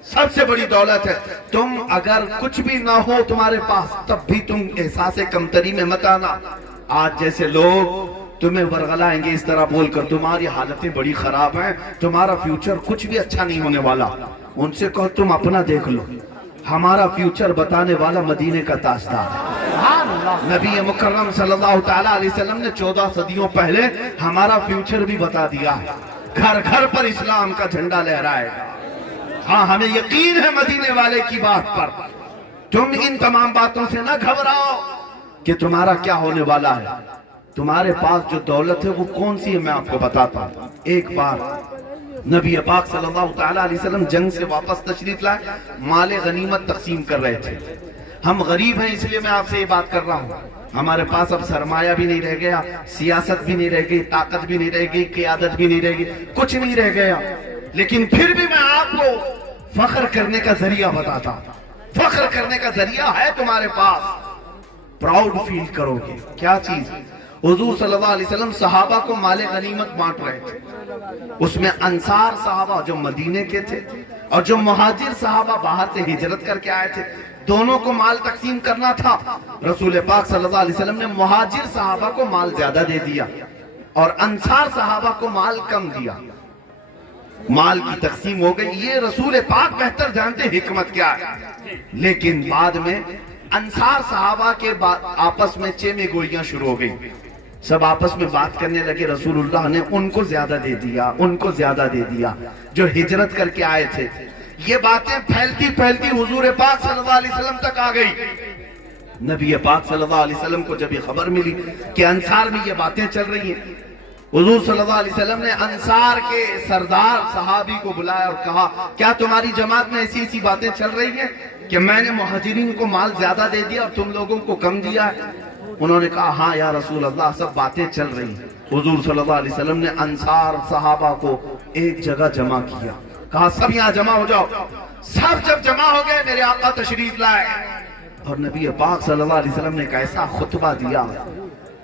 سب سے بڑی دولت ہے. تم اگر کچھ بھی نہ ہو تمہارے پاس تب بھی تم احساس کمتری میں مت آنا. آج جیسے لوگ تمہیں ورغلائیں گے اس طرح بول کر تمہاری حالتیں بڑی خراب ہیں، تمہارا فیوچر کچھ بھی اچھا نہیں ہونے والا. ان سے کہو تم اپنا دیکھ لو، ہمارا فیوچر بتانے والا مدینے کا تاجدار ہے. نبی مکرم صلی اللہ تعالیٰ علیہ وسلم نے 14 صدیوں پہلے ہمارا فیوچر بھی بتا دیا ہے. گھر گھر پر اسلام کا جھنڈا لہرائے گا. ہاں، ہمیں یقین ہے مدینے والے کی بات پر. تم ان تمام باتوں سے نہ گھبراؤ. کہ تمہارا کیا ہونے والا ہے، تمہارے پاس جو دولت ہے وہ کون سی ہے، میں آپ کو بتاتا ہوں۔ ایک بار نبی پاک صلی اللہ تعالیٰ علیہ وسلم جنگ سے واپس تشریف لائے، مال غنیمت تقسیم کر رہے تھے۔ ہم غریب ہیں اس لیے میں آپ سے یہ بات کر رہا ہوں، ہمارے پاس اب سرمایہ بھی نہیں رہ گیا، سیاست بھی نہیں رہ گئی، طاقت بھی نہیں رہ گئی، قیادت بھی نہیں رہ گئی، کچھ نہیں رہ گیا، لیکن پھر بھی میں آپ کو فخر کرنے کا ذریعہ بتاتا ہوں۔ فخر کرنے کا ذریعہ ہے تمہارے پاس، پراؤڈ فیل کرو گے۔ کیا چیز؟ حضور صلی اللہ علیہ وسلم صحابہ کو مال غنیمت بانٹ رہے تھے، اس میں انصار صحابہ جو مدینے کے تھے اور جو مہاجر صحابہ باہر سے ہجرت کر کے آئے تھے، دونوں کو مال تقسیم کرنا تھا۔ رسول پاک صلی اللہ علیہ وسلم نے مہاجر صحابہ کو مال زیادہ دے دیا اور انصار صحابہ کو مال کم دیا، مال کی تقسیم ہو گئی۔ یہ رسول پاک بہتر جانتے حکمت کیا ہے، لیکن بعد میں انصار صحابہ کے آپس میں چیمے گوئیاں شروع ہو گئی، سب آپس میں بات کرنے لگے، رسول اللہ نے ان کو زیادہ دے دیا، ان کو زیادہ دے دیا جو ہجرت کر کے آئے تھے۔ یہ باتیں پھیلتی پھیلتی حضور پاک صلی اللہ علیہ وسلم تک آ گئی۔ نبی پاک صلی اللہ علیہ وسلم کو جب یہ خبر ملی کہ انصار میں یہ باتیں چل رہی ہیں، حضور صلی اللہ علیہ وسلم نے انصار کے سردار صحابی کو بلایا اور کہا، کیا تمہاری جماعت میں ایسی ایسی باتیں چل رہی ہیں کہ میں نے مہاجرین کو مال زیادہ دے دیا اور تم لوگوں کو کم دیا ہے؟ انہوں نے کہا، ہاں یا رسول اللہ، سب باتیں چل رہی ہیں۔ حضور صلی اللہ علیہ وسلم نے انصار صحابہ کو ایک جگہ جمع کیا، کہا سب یہاں جمع ہو جاؤ۔ سب جب جمع ہو گئے، میرے آقا تشریف لائے اور نبی پاک صلی اللہ علیہ وسلم نے ایک ایسا خطبہ دیا۔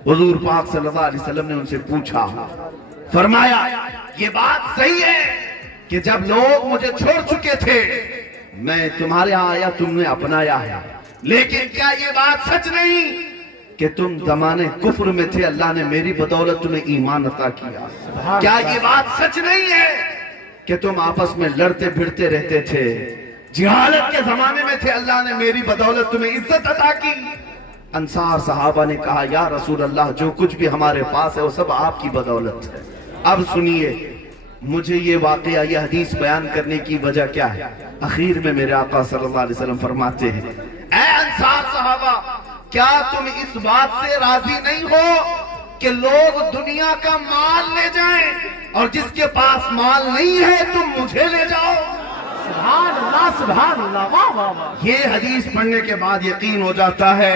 حضور پاک صلی اللہ علیہ وسلم نے ان سے پوچھا، فرمایا یہ بات صحیح ہے کہ جب لوگ مجھے چھوڑ چکے تھے میں تمہارے ہاں آیا، تم نے اپنایا ہے، لیکن کیا یہ بات سچ نہیں کہ تم زمانے کفر میں تھے، اللہ نے میری بدولت تمہیں ایمان عطا کیا؟ کیا یہ بات سچ نہیں ہے کہ تم آپس میں لڑتے بھڑتے رہتے تھے، جہالت کے زمانے میں تھے، اللہ نے میری بدولت تمہیں عزت عطا کی؟ انصار صحابہ نے کہا، یا رسول اللہ، جو کچھ بھی ہمارے پاس ہے وہ سب آپ کی بدولت ہے۔ اب سنیے، مجھے یہ واقعہ، یہ حدیث بیان کرنے کی وجہ کیا ہے؟ اخیر میں میرے آقا صلی اللہ علیہ وسلم فرماتے ہیں، اے انصار صحابہ، کیا تم اس بات سے راضی نہیں ہو کہ لوگ دنیا کا مال لے جائیں اور جس کے پاس مال نہیں ہے تم مجھے لے جاؤ؟ سبحان اللہ، سبحان اللہ، واہ واہ واہ۔ یہ حدیث پڑھنے کے بعد یقین ہو جاتا ہے،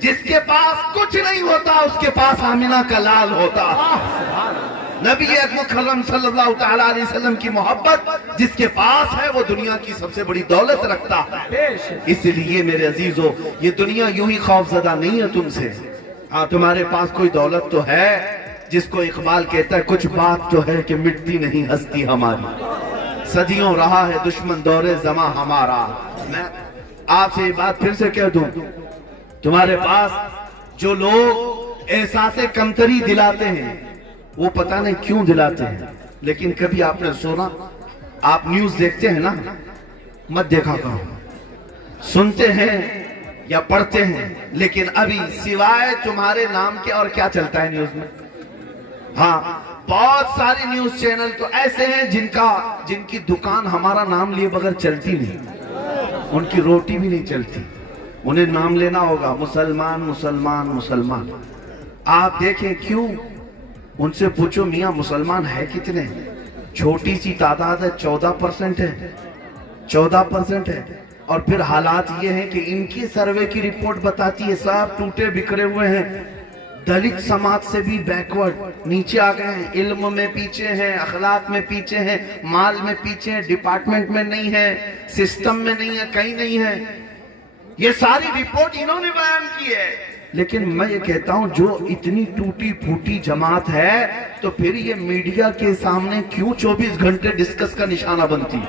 جس کے پاس کچھ نہیں ہوتا اس کے پاس آمنہ کا لال ہوتا۔ نبی مکرم صلی اللہ تعالیٰ علیہ وسلم کی محبت جس کے پاس ہے وہ دنیا کی سب سے بڑی دولت رکھتا ہے۔ اس لیے میرے عزیزو، یہ دنیا یوں ہی خوف زدہ نہیں ہے تم سے۔ ہاں، تمہارے پاس کوئی دولت تو ہے، جس کو اقبال کہتا ہے، کچھ بات تو ہے کہ مٹتی نہیں ہستی ہماری، صدیوں رہا ہے دشمن دور زماں ہمارا۔ میں آپ سے یہ بات پھر سے کہہ دوں، تمہارے پاس جو لوگ احساس کمتری دلاتے ہیں، وہ پتہ نہیں کیوں دلاتے ہیں، لیکن کبھی آپ نے سنا، آپ نیوز دیکھتے ہیں نا، مت دیکھا کرو، سنتے ہیں یا پڑھتے ہیں، لیکن ابھی سوائے تمہارے نام کے اور کیا چلتا ہے نیوز میں؟ ہاں، بہت ساری نیوز چینل تو ایسے ہیں جن کی دکان ہمارا نام لیے بغیر چلتی نہیں، ان کی روٹی بھی نہیں چلتی، انہیں نام لینا ہوگا، مسلمان مسلمان مسلمان۔ آپ دیکھیں کیوں؟ ان سے پوچھو میاں مسلمان ہے کتنے؟ چھوٹی سی تعداد ہے، 14% ہے، 14% ہے۔ اور پھر حالات یہ ہیں کہ ان کی سروے کی رپورٹ بتاتی ہے سب ٹوٹے بکھرے ہوئے ہیں، دلت سماج سے بھی بیکورڈ، نیچے آ گئے ہیں، علم میں پیچھے ہیں، اخلاق میں پیچھے ہیں، مال میں پیچھے ہیں، ڈپارٹمنٹ میں نہیں ہے، سسٹم میں نہیں ہے، کہیں نہیں ہے۔ یہ ساری رپورٹ انہوں نے بیان کی ہے، لیکن میں یہ کہتا ہوں جو اتنی ٹوٹی پھوٹی جماعت ہے تو پھر یہ میڈیا کے سامنے کیوں 24 گھنٹے ڈسکس کا نشانہ بنتی؟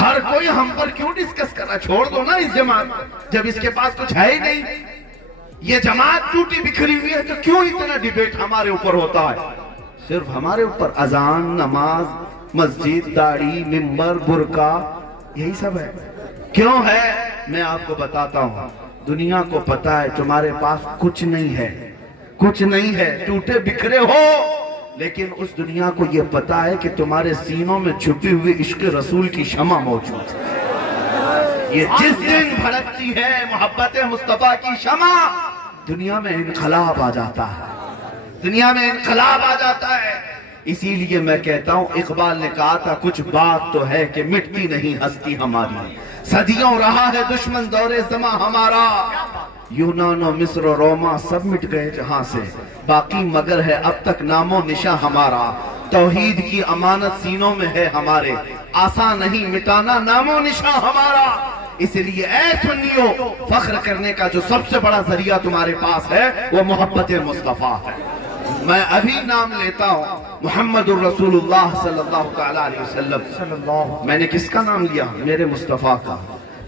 ہر کوئی ہم پر کیوں ڈسکس کرنا؟ چھوڑ دو نا اس جماعت، جب اس کے پاس کچھ ہے ہی نہیں۔ یہ جماعت ٹوٹی بکھری ہوئی ہے تو کیوں اتنا ڈیبیٹ ہمارے اوپر ہوتا ہے؟ صرف ہمارے اوپر اذان، نماز، مسجد، داڑھی، منبر، برقع، یہی سب ہے۔ کیوں ہے؟ میں آپ کو بتاتا ہوں، دنیا کو پتا ہے تمہارے پاس کچھ نہیں ہے، کچھ نہیں ہے، ٹوٹے بکھرے ہو، لیکن اس دنیا کو یہ پتا ہے کہ تمہارے سینوں میں چھپی ہوئی عشق رسول کی شمع موجود ہے۔ یہ جس دن بھڑکتی ہے محبت مصطفیٰ کی شمع، دنیا میں انقلاب آ جاتا ہے، دنیا میں انقلاب آ جاتا ہے۔ اسی لیے میں کہتا ہوں، اقبال نے کہا تھا کچھ بات تو ہے کہ مٹتی نہیں ہستی ہماری، صدیوں رہا ہے دشمن دور زماں ہمارا، یونان و مصر و روما سب مٹ گئے جہاں سے، باقی مگر ہے اب تک نام و نشاں ہمارا، توحید کی امانت سینوں میں ہے ہمارے، آسان نہیں مٹانا نام و نشاں ہمارا۔ اس لیے اے سنیو، فخر کرنے کا جو سب سے بڑا ذریعہ تمہارے پاس ہے وہ محبت مصطفیٰ ہے۔ میں ابھی نام لیتا ہوں محمد الرسول اللہ صلی اللہ علیہ وسلم، میں نے کس کا نام لیا؟ میرے مصطفیٰ کا،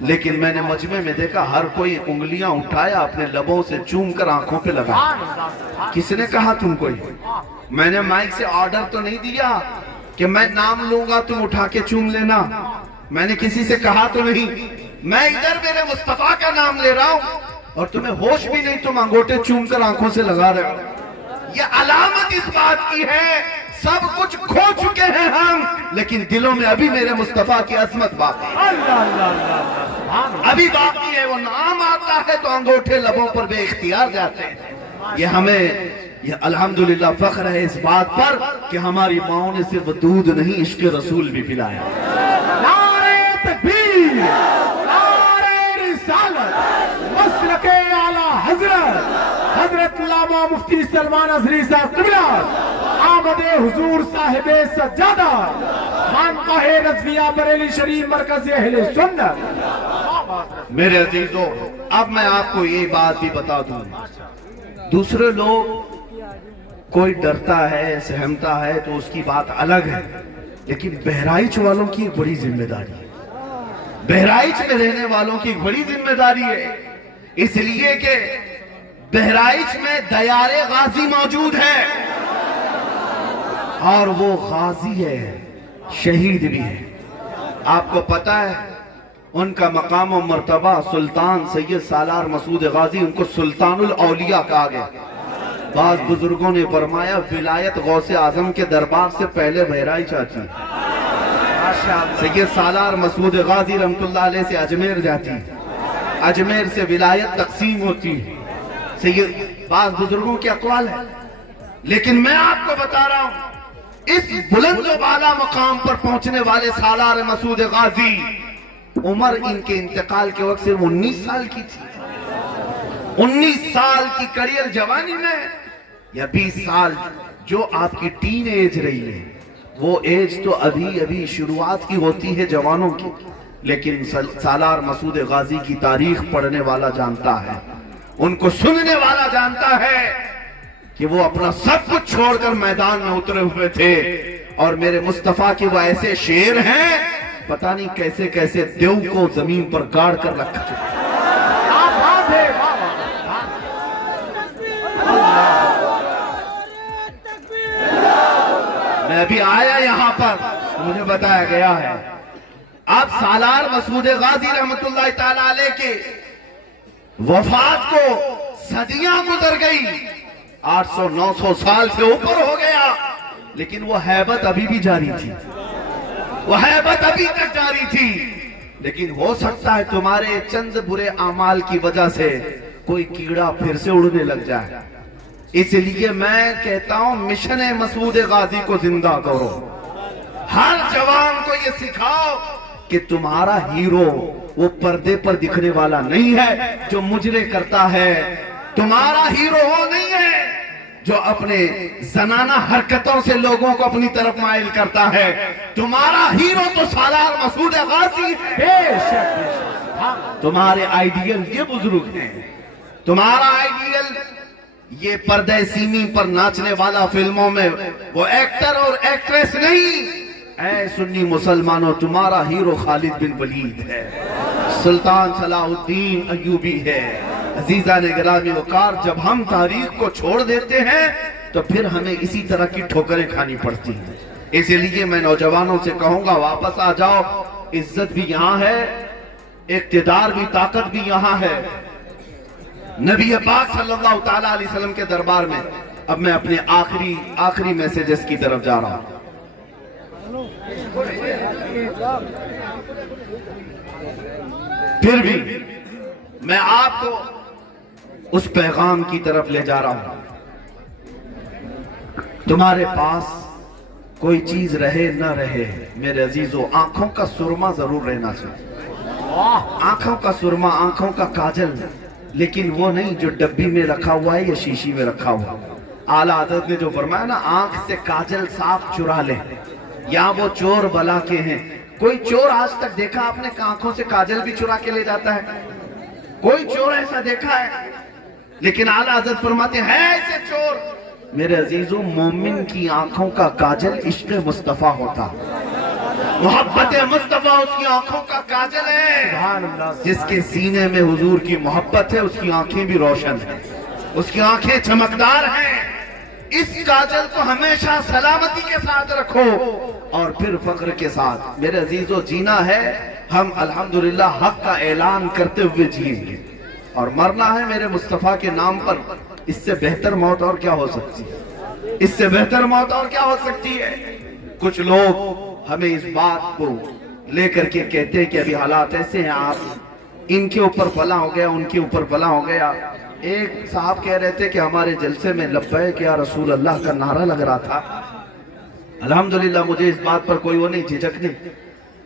لیکن میں نے مجمع میں دیکھا ہر کوئی انگلیاں اٹھایا اپنے لبوں سے چوم کر آنکھوں پہ لگا۔ کس نے کہا تم کو؟ میں نے مائک سے آرڈر تو نہیں دیا کہ میں نام لوں گا تم اٹھا کے چوم لینا، میں نے کسی سے کہا تو نہیں، میں ادھر میرے مصطفیٰ کا نام لے رہا ہوں اور تمہیں ہوش بھی نہیں، تم انگوٹے چوم کر آنکھوں سے لگا رہے ہو۔ یہ علامت اس بات کی ہے سب کچھ کھو چکے ہیں ہم، لیکن دلوں میں ابھی میرے مصطفیٰ کی عظمت باقی ہے، ابھی باقی ہے۔ وہ نام آتا ہے تو انگوٹھے لبوں پر بے اختیار جاتے ہیں۔ یہ ہمیں یہ الحمدللہ فخر ہے اس بات پر کہ ہماری ماؤں نے صرف دودھ نہیں عشق رسول بھی پلایا۔ نعرہ تکبیر، نعرہ رسالت، مسلک اعلی حضرت علامہ مفتی سلمان ازہری صاحب قبلہ، آمد حضور صاحب سجادہ، خانقاہ رضویہ بریلی شریف مرکز اہل سنت۔ میرے عزیزوں، اب میں آپ کو یہ بات بھی بتا دوں، دوسرے لوگ کوئی ڈرتا ہے سہمتا ہے تو اس کی بات الگ ہے، لیکن بہرائچ والوں کی ایک بڑی ذمہ داری ہے، بہرائچ میں رہنے والوں کی ایک بڑی ذمہ داری ہے، اس لیے کہ بہرائچ میں دیار غازی موجود ہے، اور وہ غازی ہے، شہید بھی ہے۔ آپ کو پتا ہے ان کا مقام و مرتبہ سلطان سید سالار مسعود غازی، ان کو سلطان الاولیاء کہا گیا۔ بعض بزرگوں نے فرمایا ولایت غوث اعظم کے دربار سے پہلے بہرائچ آتی، سید سالار مسعود غازی رحمت اللہ علیہ سے اجمیر جاتی، اجمیر سے ولایت تقسیم ہوتی، بعض بزرگوں کے اقوال ہیں، لیکن میں آپ کو بتا رہا ہوں اس بلند و بالا مقام پر پہنچنے والے سالار مسعود غازی، عمر ان کے انتقال کے وقت صرف 19 سال کی تھی۔ 19 سال کی کریئر جوانی میں، یا 20 سال جو آپ کی ٹین ایج رہی ہے، وہ ایج تو ابھی شروعات کی ہوتی ہے جوانوں کی، لیکن سالار مسعود غازی کی تاریخ پڑھنے والا جانتا ہے، ان کو سننے والا جانتا ہے کہ وہ اپنا سب کچھ چھوڑ کر میدان میں اترے ہوئے تھے، اور میرے مصطفیٰ کے وہ ایسے شیر ہیں پتہ نہیں کیسے کیسے دیو کو زمین پر گاڑ کر رکھا چکے۔ میں ابھی آیا یہاں پر، مجھے بتایا گیا ہے اب سالار مسعود غازی رحمت اللہ تعالیٰ علیہ کے وفات کو صدیاں گزر گئی، 800-900 سال سے اوپر ہو گیا، لیکن وہ ہیبت ابھی بھی جاری تھی، وہ ہیبت ابھی تک جاری تھی۔ لیکن ہو سکتا ہے تمہارے چند برے اعمال کی وجہ سے کوئی کیڑا پھر سے اڑنے لگ جائے، اس لیے میں کہتا ہوں مشن مسعود غازی کو زندہ کرو، ہر جوان کو یہ سکھاؤ کہ تمہارا ہیرو وہ پردے پر دکھنے والا نہیں ہے جو مجرے کرتا ہے، تمہارا ہیرو وہ نہیں ہے جو اپنے زنانہ حرکتوں سے لوگوں کو اپنی طرف مائل کرتا ہے، تمہارا ہیرو تو سالار مسعود غازی ہے۔ تمہارے آئیڈیل یہ بزرگ ہیں، تمہارا آئیڈیل یہ پردہ سیمی پر ناچنے والا فلموں میں وہ ایکٹر اور ایکٹریس نہیں۔ اے سنی مسلمانوں، تمہارا ہیرو خالد بن ولید ہے، سلطان صلاح الدین ایوبی ہے۔ عزیزان گرامی وقار، جب ہم تاریخ کو چھوڑ دیتے ہیں تو پھر ہمیں اسی طرح کی ٹھوکریں کھانی پڑتی ہیں۔ اس لیے میں نوجوانوں سے کہوں گا واپس آ جاؤ، عزت بھی یہاں ہے، اقتدار بھی، طاقت بھی یہاں ہے، نبی پاک صلی اللہ تعالیٰ علیہ وسلم کے دربار میں۔ اب میں اپنے آخری میسیجز کی طرف جا رہا ہوں۔ پھر بھی میں آپ کو اس پیغام کی طرف لے جا رہا ہوں. تمہارے پاس کوئی چیز رہے نہ رہے میرے عزیزو، آنکھوں کا سرما ضرور رہنا چاہیے. آنکھوں کا سرما، آنکھوں کا کاجل، لیکن وہ نہیں جو ڈبی میں رکھا ہوا ہے یا شیشی میں رکھا ہوا. اعلیٰ حضرت نے جو فرمایا نا، آنکھ سے کاجل صاف چرا لے، یا وہ چور بلا کے ہیں. کوئی چور آج تک دیکھا آپ نے کہ آنکھوں سے کاجل بھی چرا کے لے جاتا ہے؟ کوئی چور ایسا دیکھا ہے؟ لیکن اعلیٰ حضرت فرماتے ہیں ایسے چور. میرے عزیزو، مومن کی آنکھوں کا کاجل عشق مصطفیٰ ہوتا، محبت مصطفیٰ اس کی آنکھوں کا کاجل ہے. جس کے سینے میں حضور کی محبت ہے اس کی آنکھیں بھی روشن ہیں، اس کی آنکھیں چمکدار ہیں. اس کاجل کو ہمیشہ سلامتی کے ساتھ رکھو اور پھر فخر کے ساتھ. میرے عزیزو، جینا ہے ہم الحمدللہ حق کا اعلان کرتے ہوئے جئیں گے، اور مرنا ہے میرے مصطفیٰ کے نام پر. اس سے بہتر موت اور کیا ہو سکتی ہے؟ اس سے بہتر موت اور کیا ہو سکتی ہے؟ کچھ لوگ ہمیں اس بات کو لے کر کے کہتے ہیں کہ ابھی حالات ایسے ہیں، آپ ان کے اوپر بلا ہو گیا، ان کے اوپر بلا ہو گیا. ایک صاحب کہہ رہے تھے کہ ہمارے جلسے میں لبیک یا رسول اللہ کا نعرہ لگ رہا تھا. الحمدللہ مجھے اس بات پر کوئی وہ نہیں، جھجک نہیں.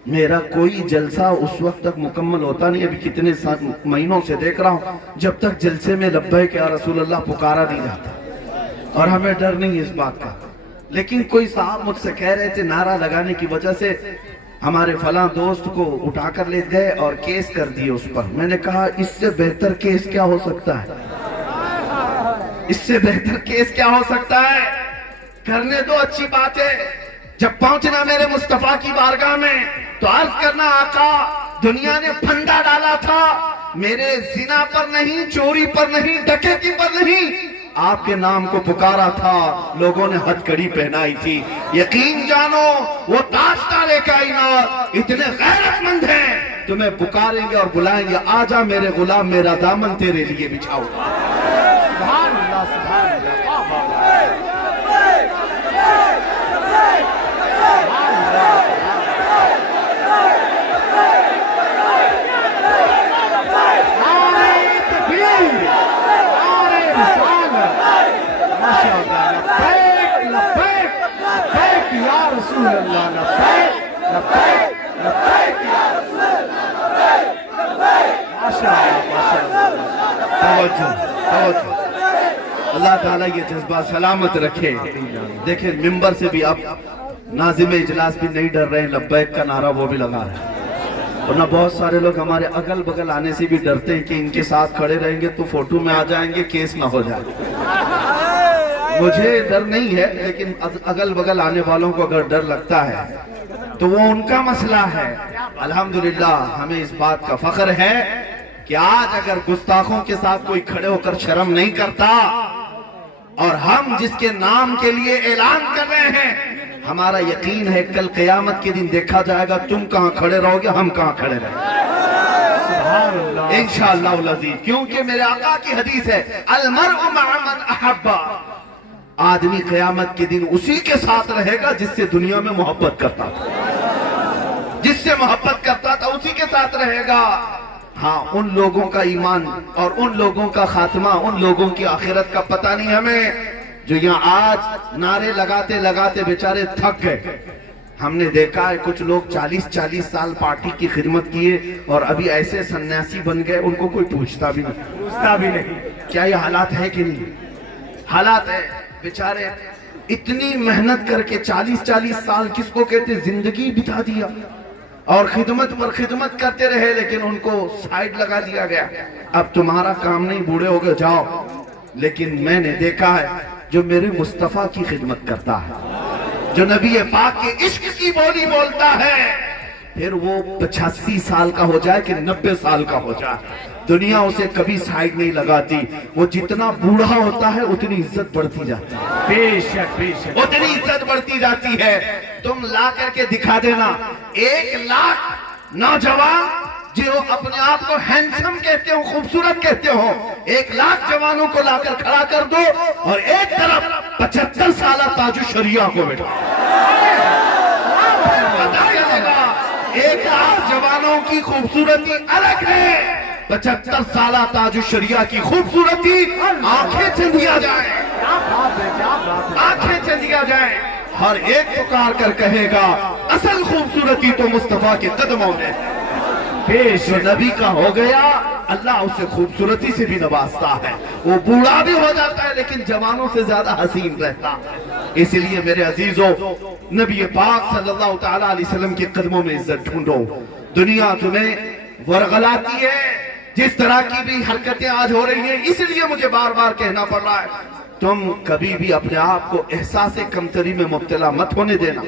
میرا کوئی جلسہ اس وقت تک مکمل ہوتا نہیں، ابھی کتنے مہینوں سے دیکھ رہا ہوں، جب تک جلسے میں لبیک یا رسول اللہ پکارا نہیں جاتا. اور ہمیں ڈر نہیں اس بات کا. لیکن کوئی صاحب مجھ سے کہہ رہے تھے نعرہ لگانے کی وجہ سے ہمارے فلاں دوست کو اٹھا کر لے گئے اور کیس کر دیے اس پر. میں نے کہا اس سے بہتر کیس کیا ہو سکتا ہے؟ اس سے بہتر کیس کیا ہو سکتا ہے؟ کرنے دو اچھی بات ہے. جب پہنچنا میرے مصطفیٰ کی بارگاہ میں تو عرض کرنا، آقا دنیا نے پھندا ڈالا تھا، میرے زنا پر نہیں، چوری پر نہیں، ڈکیتی پر نہیں، آپ کے نام کو پکارا تھا، لوگوں نے ہتھ کڑی پہنائی تھی. یقین جانو وہ تاجدار کائنات اتنے غیرت مند ہیں، تمہیں پکاریں گے اور بلائیں گے، آجا میرے غلام، میرا دامن تیرے لیے بچھاؤ. سبحان اللہ، سبحان اللہ. اللہ تعالیٰ یہ جذبہ سلامت رکھے. دیکھیں ممبر سے بھی اب ناظم اجلاس بھی نہیں ڈر رہے ہیں، لبیک کا نعرہ وہ بھی لگا رہے ہیں. ورنہ بہت سارے لوگ ہمارے اگل بگل آنے سے بھی ڈرتے ہیں کہ ان کے ساتھ کھڑے رہیں گے تو فوٹو میں آ جائیں گے، کیس نہ ہو جائے. مجھے ڈر نہیں ہے، لیکن اگل بگل آنے والوں کو اگر ڈر لگتا ہے تو وہ ان کا مسئلہ ہے. الحمدللہ ہمیں اس بات کا فخر ہے کہ آج اگر گستاخوں کے ساتھ کوئی کھڑے ہو کر شرم نہیں کرتا، اور ہم جس کے نام کے لیے اعلان کر رہے ہیں، ہمارا یقین ہے کل قیامت کے دن دیکھا جائے گا تم کہاں کھڑے رہو گے، ہم کہاں کھڑے رہیں گے انشاءاللہ العزیز. کیونکہ میرے آقا کی حدیث ہے، المرء مع من احب. آدمی قیامت کے دن اسی کے ساتھ رہے گا جس سے دنیا میں محبت کرتا تھا، جس سے محبت کرتا تھا اسی کے ساتھ رہے گا. ہاں، ان لوگوں کا ایمان اور ان لوگوں کا خاتمہ، ان لوگوں کی آخرت کا پتہ نہیں ہمیں، جو یہاں آج نعرے لگاتے لگاتے بیچارے تھک گئے. ہم نے دیکھا ہے کچھ لوگ 40 سال پارٹی کی خدمت کیے اور ابھی ایسے سنیاسی بن گئے، ان کو کوئی پوچھتا بھی نہیں. کیا یہ حالات ہے کہ نہیں؟ حالات ہے. بیچارے اتنی محنت کر کے 40 سال کس کو کہتے زندگی بتا دیا، اور خدمت پر خدمت کرتے رہے، لیکن ان کو سائیڈ لگا دیا گیا. اب تمہارا کام نہیں، بوڑھے ہو گئے جاؤ. لیکن میں نے دیکھا ہے جو میرے مصطفیٰ کی خدمت کرتا ہے، جو نبی پاک کے عشق کی بولی بولتا ہے، پھر وہ 85 سال کا ہو جائے کہ 90 سال کا ہو جائے، دنیا اسے کبھی سائیڈ نہیں لگاتی. وہ جتنا بوڑھا ہوتا ہے اتنی عزت بڑھتی جاتی ہے، بے شک بے شک، اتنی عزت بڑھتی جاتی ہے. تم لا کر کے دکھا دینا 1 لاکھ نوجوان جو اپنے آپ کو ہینڈسم کہتے ہو، خوبصورت کہتے ہو، 1 لاکھ جوانوں کو لا کر کھڑا کر دو اور ایک طرف 75 سالہ تاج الشریعہ کو بیٹھا. پتہ چلے گا ایک آدھ جوانوں کی خوبصورتی الگ ہے، 75 سالہ تاج الشریعہ کی خوبصورتی آنکھیں چندیا جائیں، کیا بات ہے، کیا بات ہے. آنکھیں چندیا جائیں. ہر ایک پکار کر کہے گا اصل خوبصورتی تو مصطفیٰ کے قدموں میں ہے. پیش نبی کا ہو گیا اللہ اسے خوبصورتی سے بھی نوازتا ہے. وہ بوڑھا بھی ہو جاتا ہے لیکن جوانوں سے زیادہ حسین رہتا ہے. اس لیے میرے عزیزوں، نبی پاک صلی اللہ تعالیٰ علیہ وسلم کے قدموں میں عزت ڈھونڈو. دنیا تمہیں ورغلاتی ہے، جس طرح کی بھی حرکتیں آج ہو رہی ہیں، اس لیے مجھے بار بار کہنا پڑ رہا ہے، تم کبھی بھی اپنے آپ کو احساس کمتری میں مبتلا مت ہونے دینا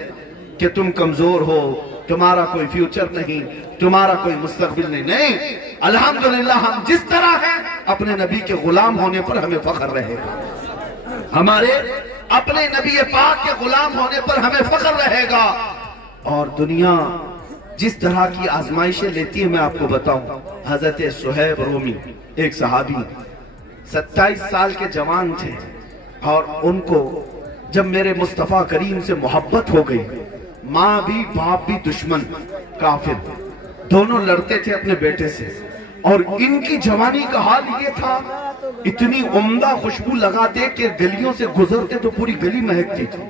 کہ تم کمزور ہو، تمہارا کوئی فیوچر نہیں، تمہارا کوئی مستقبل نہیں. الحمدللہ ہم جس طرح ہیں اپنے نبی کے غلام ہونے پر ہمیں فخر رہے گا. ہمارے اپنے نبی پاک کے غلام ہونے پر ہمیں فخر رہے گا. اور دنیا جس طرح کی آزمائشیں لیتی ہے میں آپ کو بتاؤں. حضرت صہیب رومی ایک صحابی 27 سال کے جوان تھے، اور ان کو جب میرے مصطفیٰ کریم سے محبت ہو گئی، ماں بھی باپ بھی دشمن کافر دونوں لڑتے تھے اپنے بیٹے سے، اور ان کی جوانی کا حال یہ تھا اتنی عمدہ خوشبو لگاتے کہ گلیوں سے گزرتے تو پوری گلی مہکتی تھی.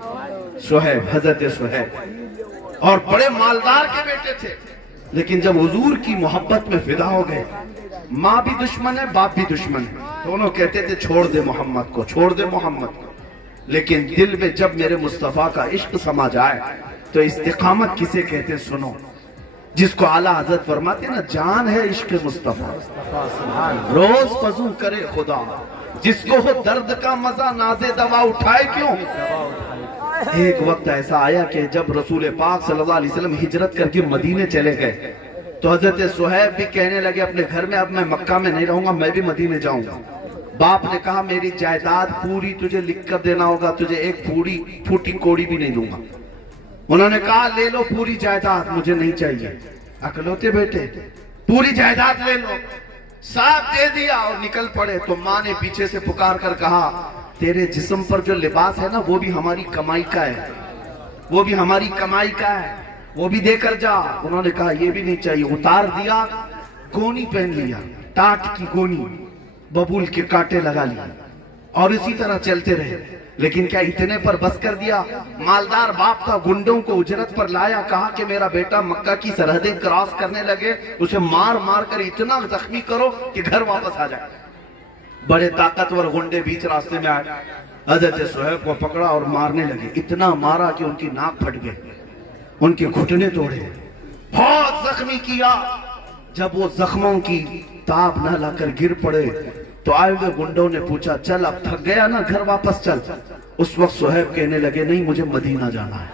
صہیب، حضرت صہیب، اور بڑے مالدار کے بیٹے تھے، لیکن جب حضور کی محبت میں فدا ہو گئے، ماں بھی دشمن ہے باپ بھی دشمن ہے، دونوں کہتے تھے چھوڑ دے محمد کو، چھوڑ دے محمد کو. لیکن دل میں جب میرے مصطفیٰ کا عشق سما جائے تو استقامت کسے کہتے سنو. جس کو اعلیٰ حضرت فرماتے نا جان ہے عشق مصطفیٰ، روز فضو کرے خدا، جس کو ہو درد کا مزہ ناز دوا اٹھائے کیوں. ایک وقت ایسا آیا کہ جب رسول پاک صلی اللہ علیہ وسلم ہجرت کر کے مدینے چلے گئے تو حضرت صہیب بھی کہنے لگے اپنے گھر میں اب میں مکہ میں نہیں رہوں گا، میں بھی مدینے جاؤں گا. باپ نے کہا میری جائیداد پوری تجھے لکھ کر دینا ہوگا، تجھے ایک پھوٹی کوڑی بھی نہیں دوں گا. انہوں نے کہا لے لو پوری جائیداد، مجھے نہیں چاہیے. اکلوتے بیٹے پوری جائیداد لے لو. صاحب دے دیا اور نکل پڑے تو ماں نے پیچھے سے پکار کر کہا تیرے جسم پر جو لباس ہے نا وہ بھی ہماری کمائی کا ہے، وہ بھی ہماری کمائی کا ہے، وہ بھی دے کر جا. انہوں نے کہا یہ بھی نہیں چاہیے. اتار دیا، گونی پہن لیا، ٹاٹ کی گونی، ببول کے کانٹے لگا لیا، اور اسی طرح چلتے رہے. لیکن کیا اتنے پر بس کر دیا؟ مالدار باپ کا گنڈوں کو اجرت پر لایا، کہا کہ میرا بیٹا مکہ کی سرحدیں کراس کرنے لگے، اسے مار مار کر اتنا زخمی کرو کہ گھر واپس آ جائے. بڑے طاقتور گنڈے بیچ راستے میں آئے، حضرت صہیب کو پکڑا اور مارنے لگے. اتنا مارا کہ ان کی ناک پھٹ گئے، ان کے گھٹنے توڑے، بہت زخمی کیا. جب وہ زخموں کی تاب نہ لا کر گر پڑے تو آئے ہوئے گنڈوں نے پوچھا چل اب تھک گیا نا گھر واپس چل. اس وقت صہیب کہنے لگے نہیں مجھے مدینہ جانا ہے،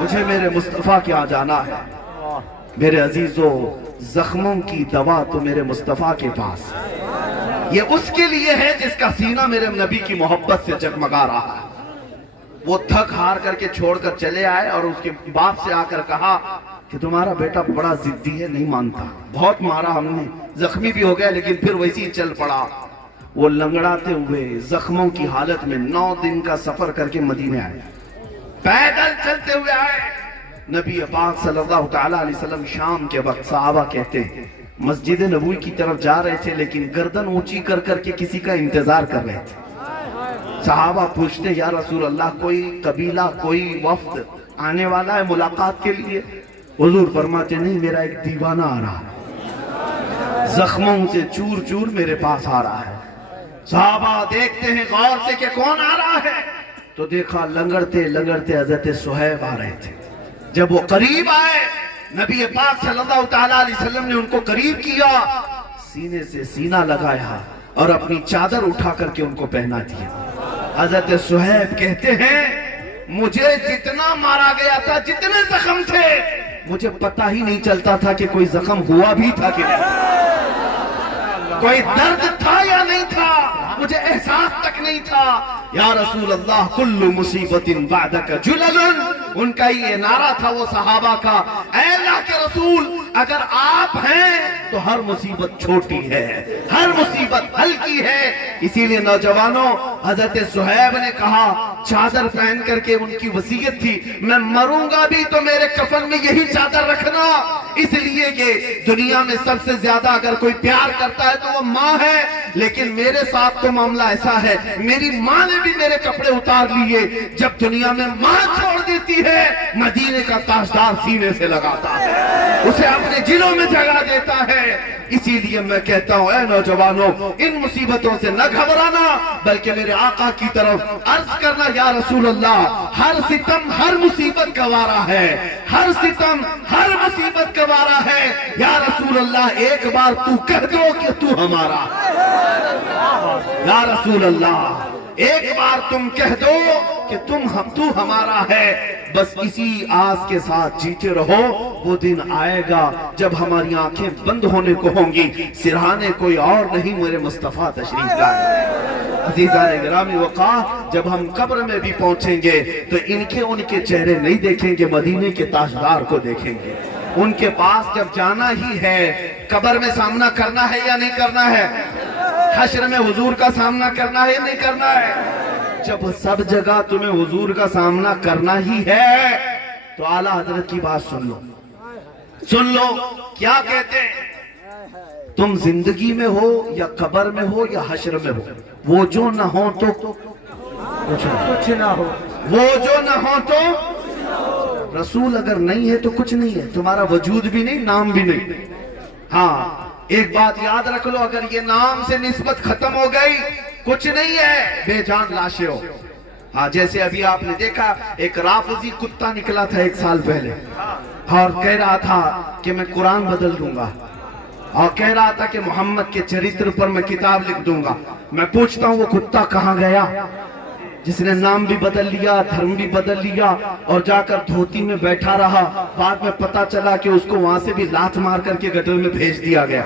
مجھے میرے مصطفیٰ کے ہاں جانا ہے. میرے عزیزو زخموں کی دوا تو میرے مصطفیٰ کے پاس، یہ اس کے لیے ہے جس کا سینہ میرے نبی کی محبت سے جگمگا رہا ہے. وہ تھک ہار کر کے چھوڑ کر چلے آئے اور اس کے باپ سے آ کر کہا کہ تمہارا بیٹا بڑا ضدی ہے، نہیں مانتا، بہت مارا ہم نے، زخمی بھی ہو گیا لیکن پھر ویسے ہی چل پڑا. وہ لنگڑاتے ہوئے زخموں کی حالت میں 9 دن کا سفر کر کے مدینے آئے، پیدل چلتے ہوئے آئے. نبی پاک صلی اللہ تعالیٰ علیہ وسلم شام کے وقت صحابہ کہتے ہیں مسجد نبوی کی طرف جا رہے تھے لیکن گردن اونچی کر کر کے کسی کا انتظار کر رہے تھے. صحابہ پوچھتے یا رسول اللہ کوئی قبیلہ کوئی وفد آنے والا ہے ملاقات کے لیے؟ حضور فرماتے نہیں میرا ایک دیوانہ آ رہا ہے، زخموں سے چور چور میرے پاس آ رہا ہے. صحابہ دیکھتے ہیں غور سے کہ کون آ رہا ہے تو دیکھا لنگڑتے لنگڑتے حضرت صہیب آ رہے تھے. جب وہ قریب آئے نبی پاک صلی اللہ تعالیٰ علیہ وسلم نے ان کو قریب کیا، سینے سے سینہ لگایا اور اپنی چادر اٹھا کر کے ان کو پہنا دیا. حضرت صہیب کہتے ہیں مجھے جتنا مارا گیا تھا، جتنے زخم تھے، مجھے پتہ ہی نہیں چلتا تھا کہ کوئی زخم ہوا بھی تھا کہ نہیں، کوئی درد تھا یا نہیں تھا، مجھے احساس تک نہیں تھا. یا رسول اللہ کل مصیبت بعدک جلل، ان کا یہ نعرہ تھا وہ صحابہ کا، اے اللہ کے رسول اگر آپ ہیں تو ہر مصیبت چھوٹی ہے، ہر مصیبت ہلکی ہے۔ اسی لیے نوجوانوں، حضرت صہیب نے کہا، چادر پہن کر کے ان کی وصیت تھی، میں مروں گا بھی تو میرے کفن میں یہی چادر رکھنا، اس لیے کہ دنیا میں سب سے زیادہ اگر کوئی پیار کرتا ہے تو وہ ماں ہے، لیکن میرے ساتھ تو معاملہ ایسا ہے، میری ماں نے بھی میرے کپڑے اتار لیے۔ جب دنیا میں ماں چھوڑ دیتی ہے، مدینے کا تاجدار سینے سے لگاتا ہے، اسے اپنے دلوں میں جگہ دیتا ہے۔ اسی لیے میں کہتا ہوں، اے نوجوانوں، ان مصیبتوں سے نہ گھبرانا، بلکہ میرے آقا کی طرف عرض کرنا، یا رسول اللہ، ہر ستم ہر مصیبت گوارا ہے، ہر ستم ہر مصیبت گوارا ہے، یا رسول اللہ ایک بار تو کہہ دو کہ تو ہمارا، یا رسول اللہ ایک بار تم کہہ دو کہ تو ہمارا ہے۔ بس اسی آس کے ساتھ جیتے رہو، وہ دن آئے گا جب ہماری آنکھیں بند ہونے کو ہوں گی، سرہانے کوئی اور نہیں، میرے مصطفیٰ تشریف لائے۔ عزیزان گرامی وقار، جب ہم قبر میں بھی پہنچیں گے تو ان کے چہرے نہیں دیکھیں گے، مدینے کے تاجدار کو دیکھیں گے۔ ان کے پاس جب جانا ہی ہے، قبر میں سامنا کرنا ہے یا نہیں کرنا ہے؟ حشر میں حضور کا سامنا کرنا ہے یا نہیں کرنا ہے؟ جب سب جگہ تمہیں حضور کا سامنا کرنا ہی ہے تو اعلیٰ حضرت کی بات سن لو، کیا کہتے ہیں؟ تم زندگی میں ہو یا قبر میں ہو یا حشر میں ہو، وہ جو نہ ہو تو کچھ نہ ہو، وہ جو نہ ہو تو رسول اگر نہیں ہے تو کچھ نہیں ہے، تمہارا وجود بھی نہیں، نام بھی نہیں۔ ہاں ایک بات یاد رکھ لو، اگر یہ نام سے نسبت ختم ہو گئی، کچھ نہیں ہے، بے جان لاشیں ہو۔ ہاں جیسے ابھی آپ نے دیکھا، ایک رافضی کتا نکلا تھا 1 سال پہلے، اور کہہ رہا تھا کہ میں قرآن بدل دوں گا، اور کہہ رہا تھا کہ محمد کے چرتر پر میں کتاب لکھ دوں گا۔ میں پوچھتا ہوں وہ کتا کہاں گیا جس نے نام بھی بدل لیا، دھرم بھی بدل لیا، اور جا کر دھوتی میں بیٹھا رہا؟ بعد میں پتا چلا کہ اس کو وہاں سے بھی لات مار کر کے گٹر میں بھیج دیا گیا۔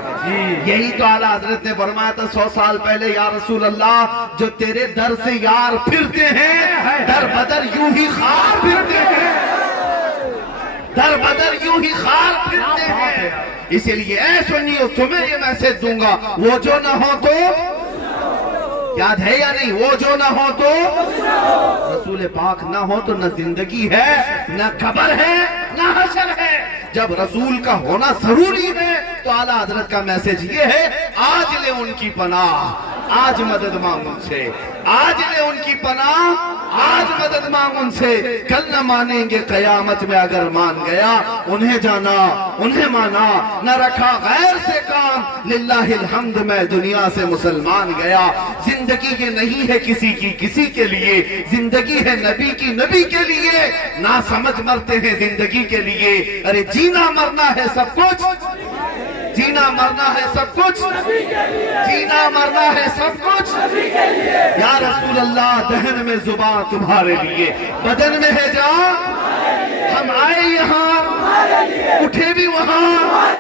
یہی تو اعلیٰ حضرت نے فرمایا تھا 100 سال پہلے، یا رسول اللہ، جو تیرے در سے یار پھرتے ہیں، در بدر یوں ہی خار پھرتے ہیں، در بدر یوں ہی خار پھرتے ہیں۔ اسی لیے اے سنیو، تمہیں یہ میسج دوں گا، وہ جو نہ ہو تو، یاد ہے یا نہیں؟ وہ جو نہ ہو تو رسول پاک نہ ہو تو نہ زندگی ہے، نہ قبر ہے، نہ حشر ہے۔ جب رسول کا ہونا ضروری ہے تو اعلیٰ حضرت کا میسج یہ ہے، آج لے ان کی پناہ، آج مدد مانگ ان سے، آج لے ان کی پناہ، آج مدد مانگ ان سے، کل نہ مانیں گے قیامت میں اگر مان گیا، انہیں جانا انہیں مانا، نہ رکھا غیر سے کام، للہ الحمد میں دنیا سے مسلمان گیا۔ زندگی یہ نہیں ہے کسی کی کسی کے لیے، زندگی ہے نبی کی نبی کے لیے، نہ سمجھ مرتے ہیں زندگی کے لیے، ارے جینا مرنا ہے سب کچھ، جینا مرنا ہے سب کچھ، جینا مرنا ہے سب کچھ، یا رسول اللہ دہن میں زبان تمہارے لیے، بدن میں ہے جان، ہم آئے یہاں اٹھے بھی وہاں،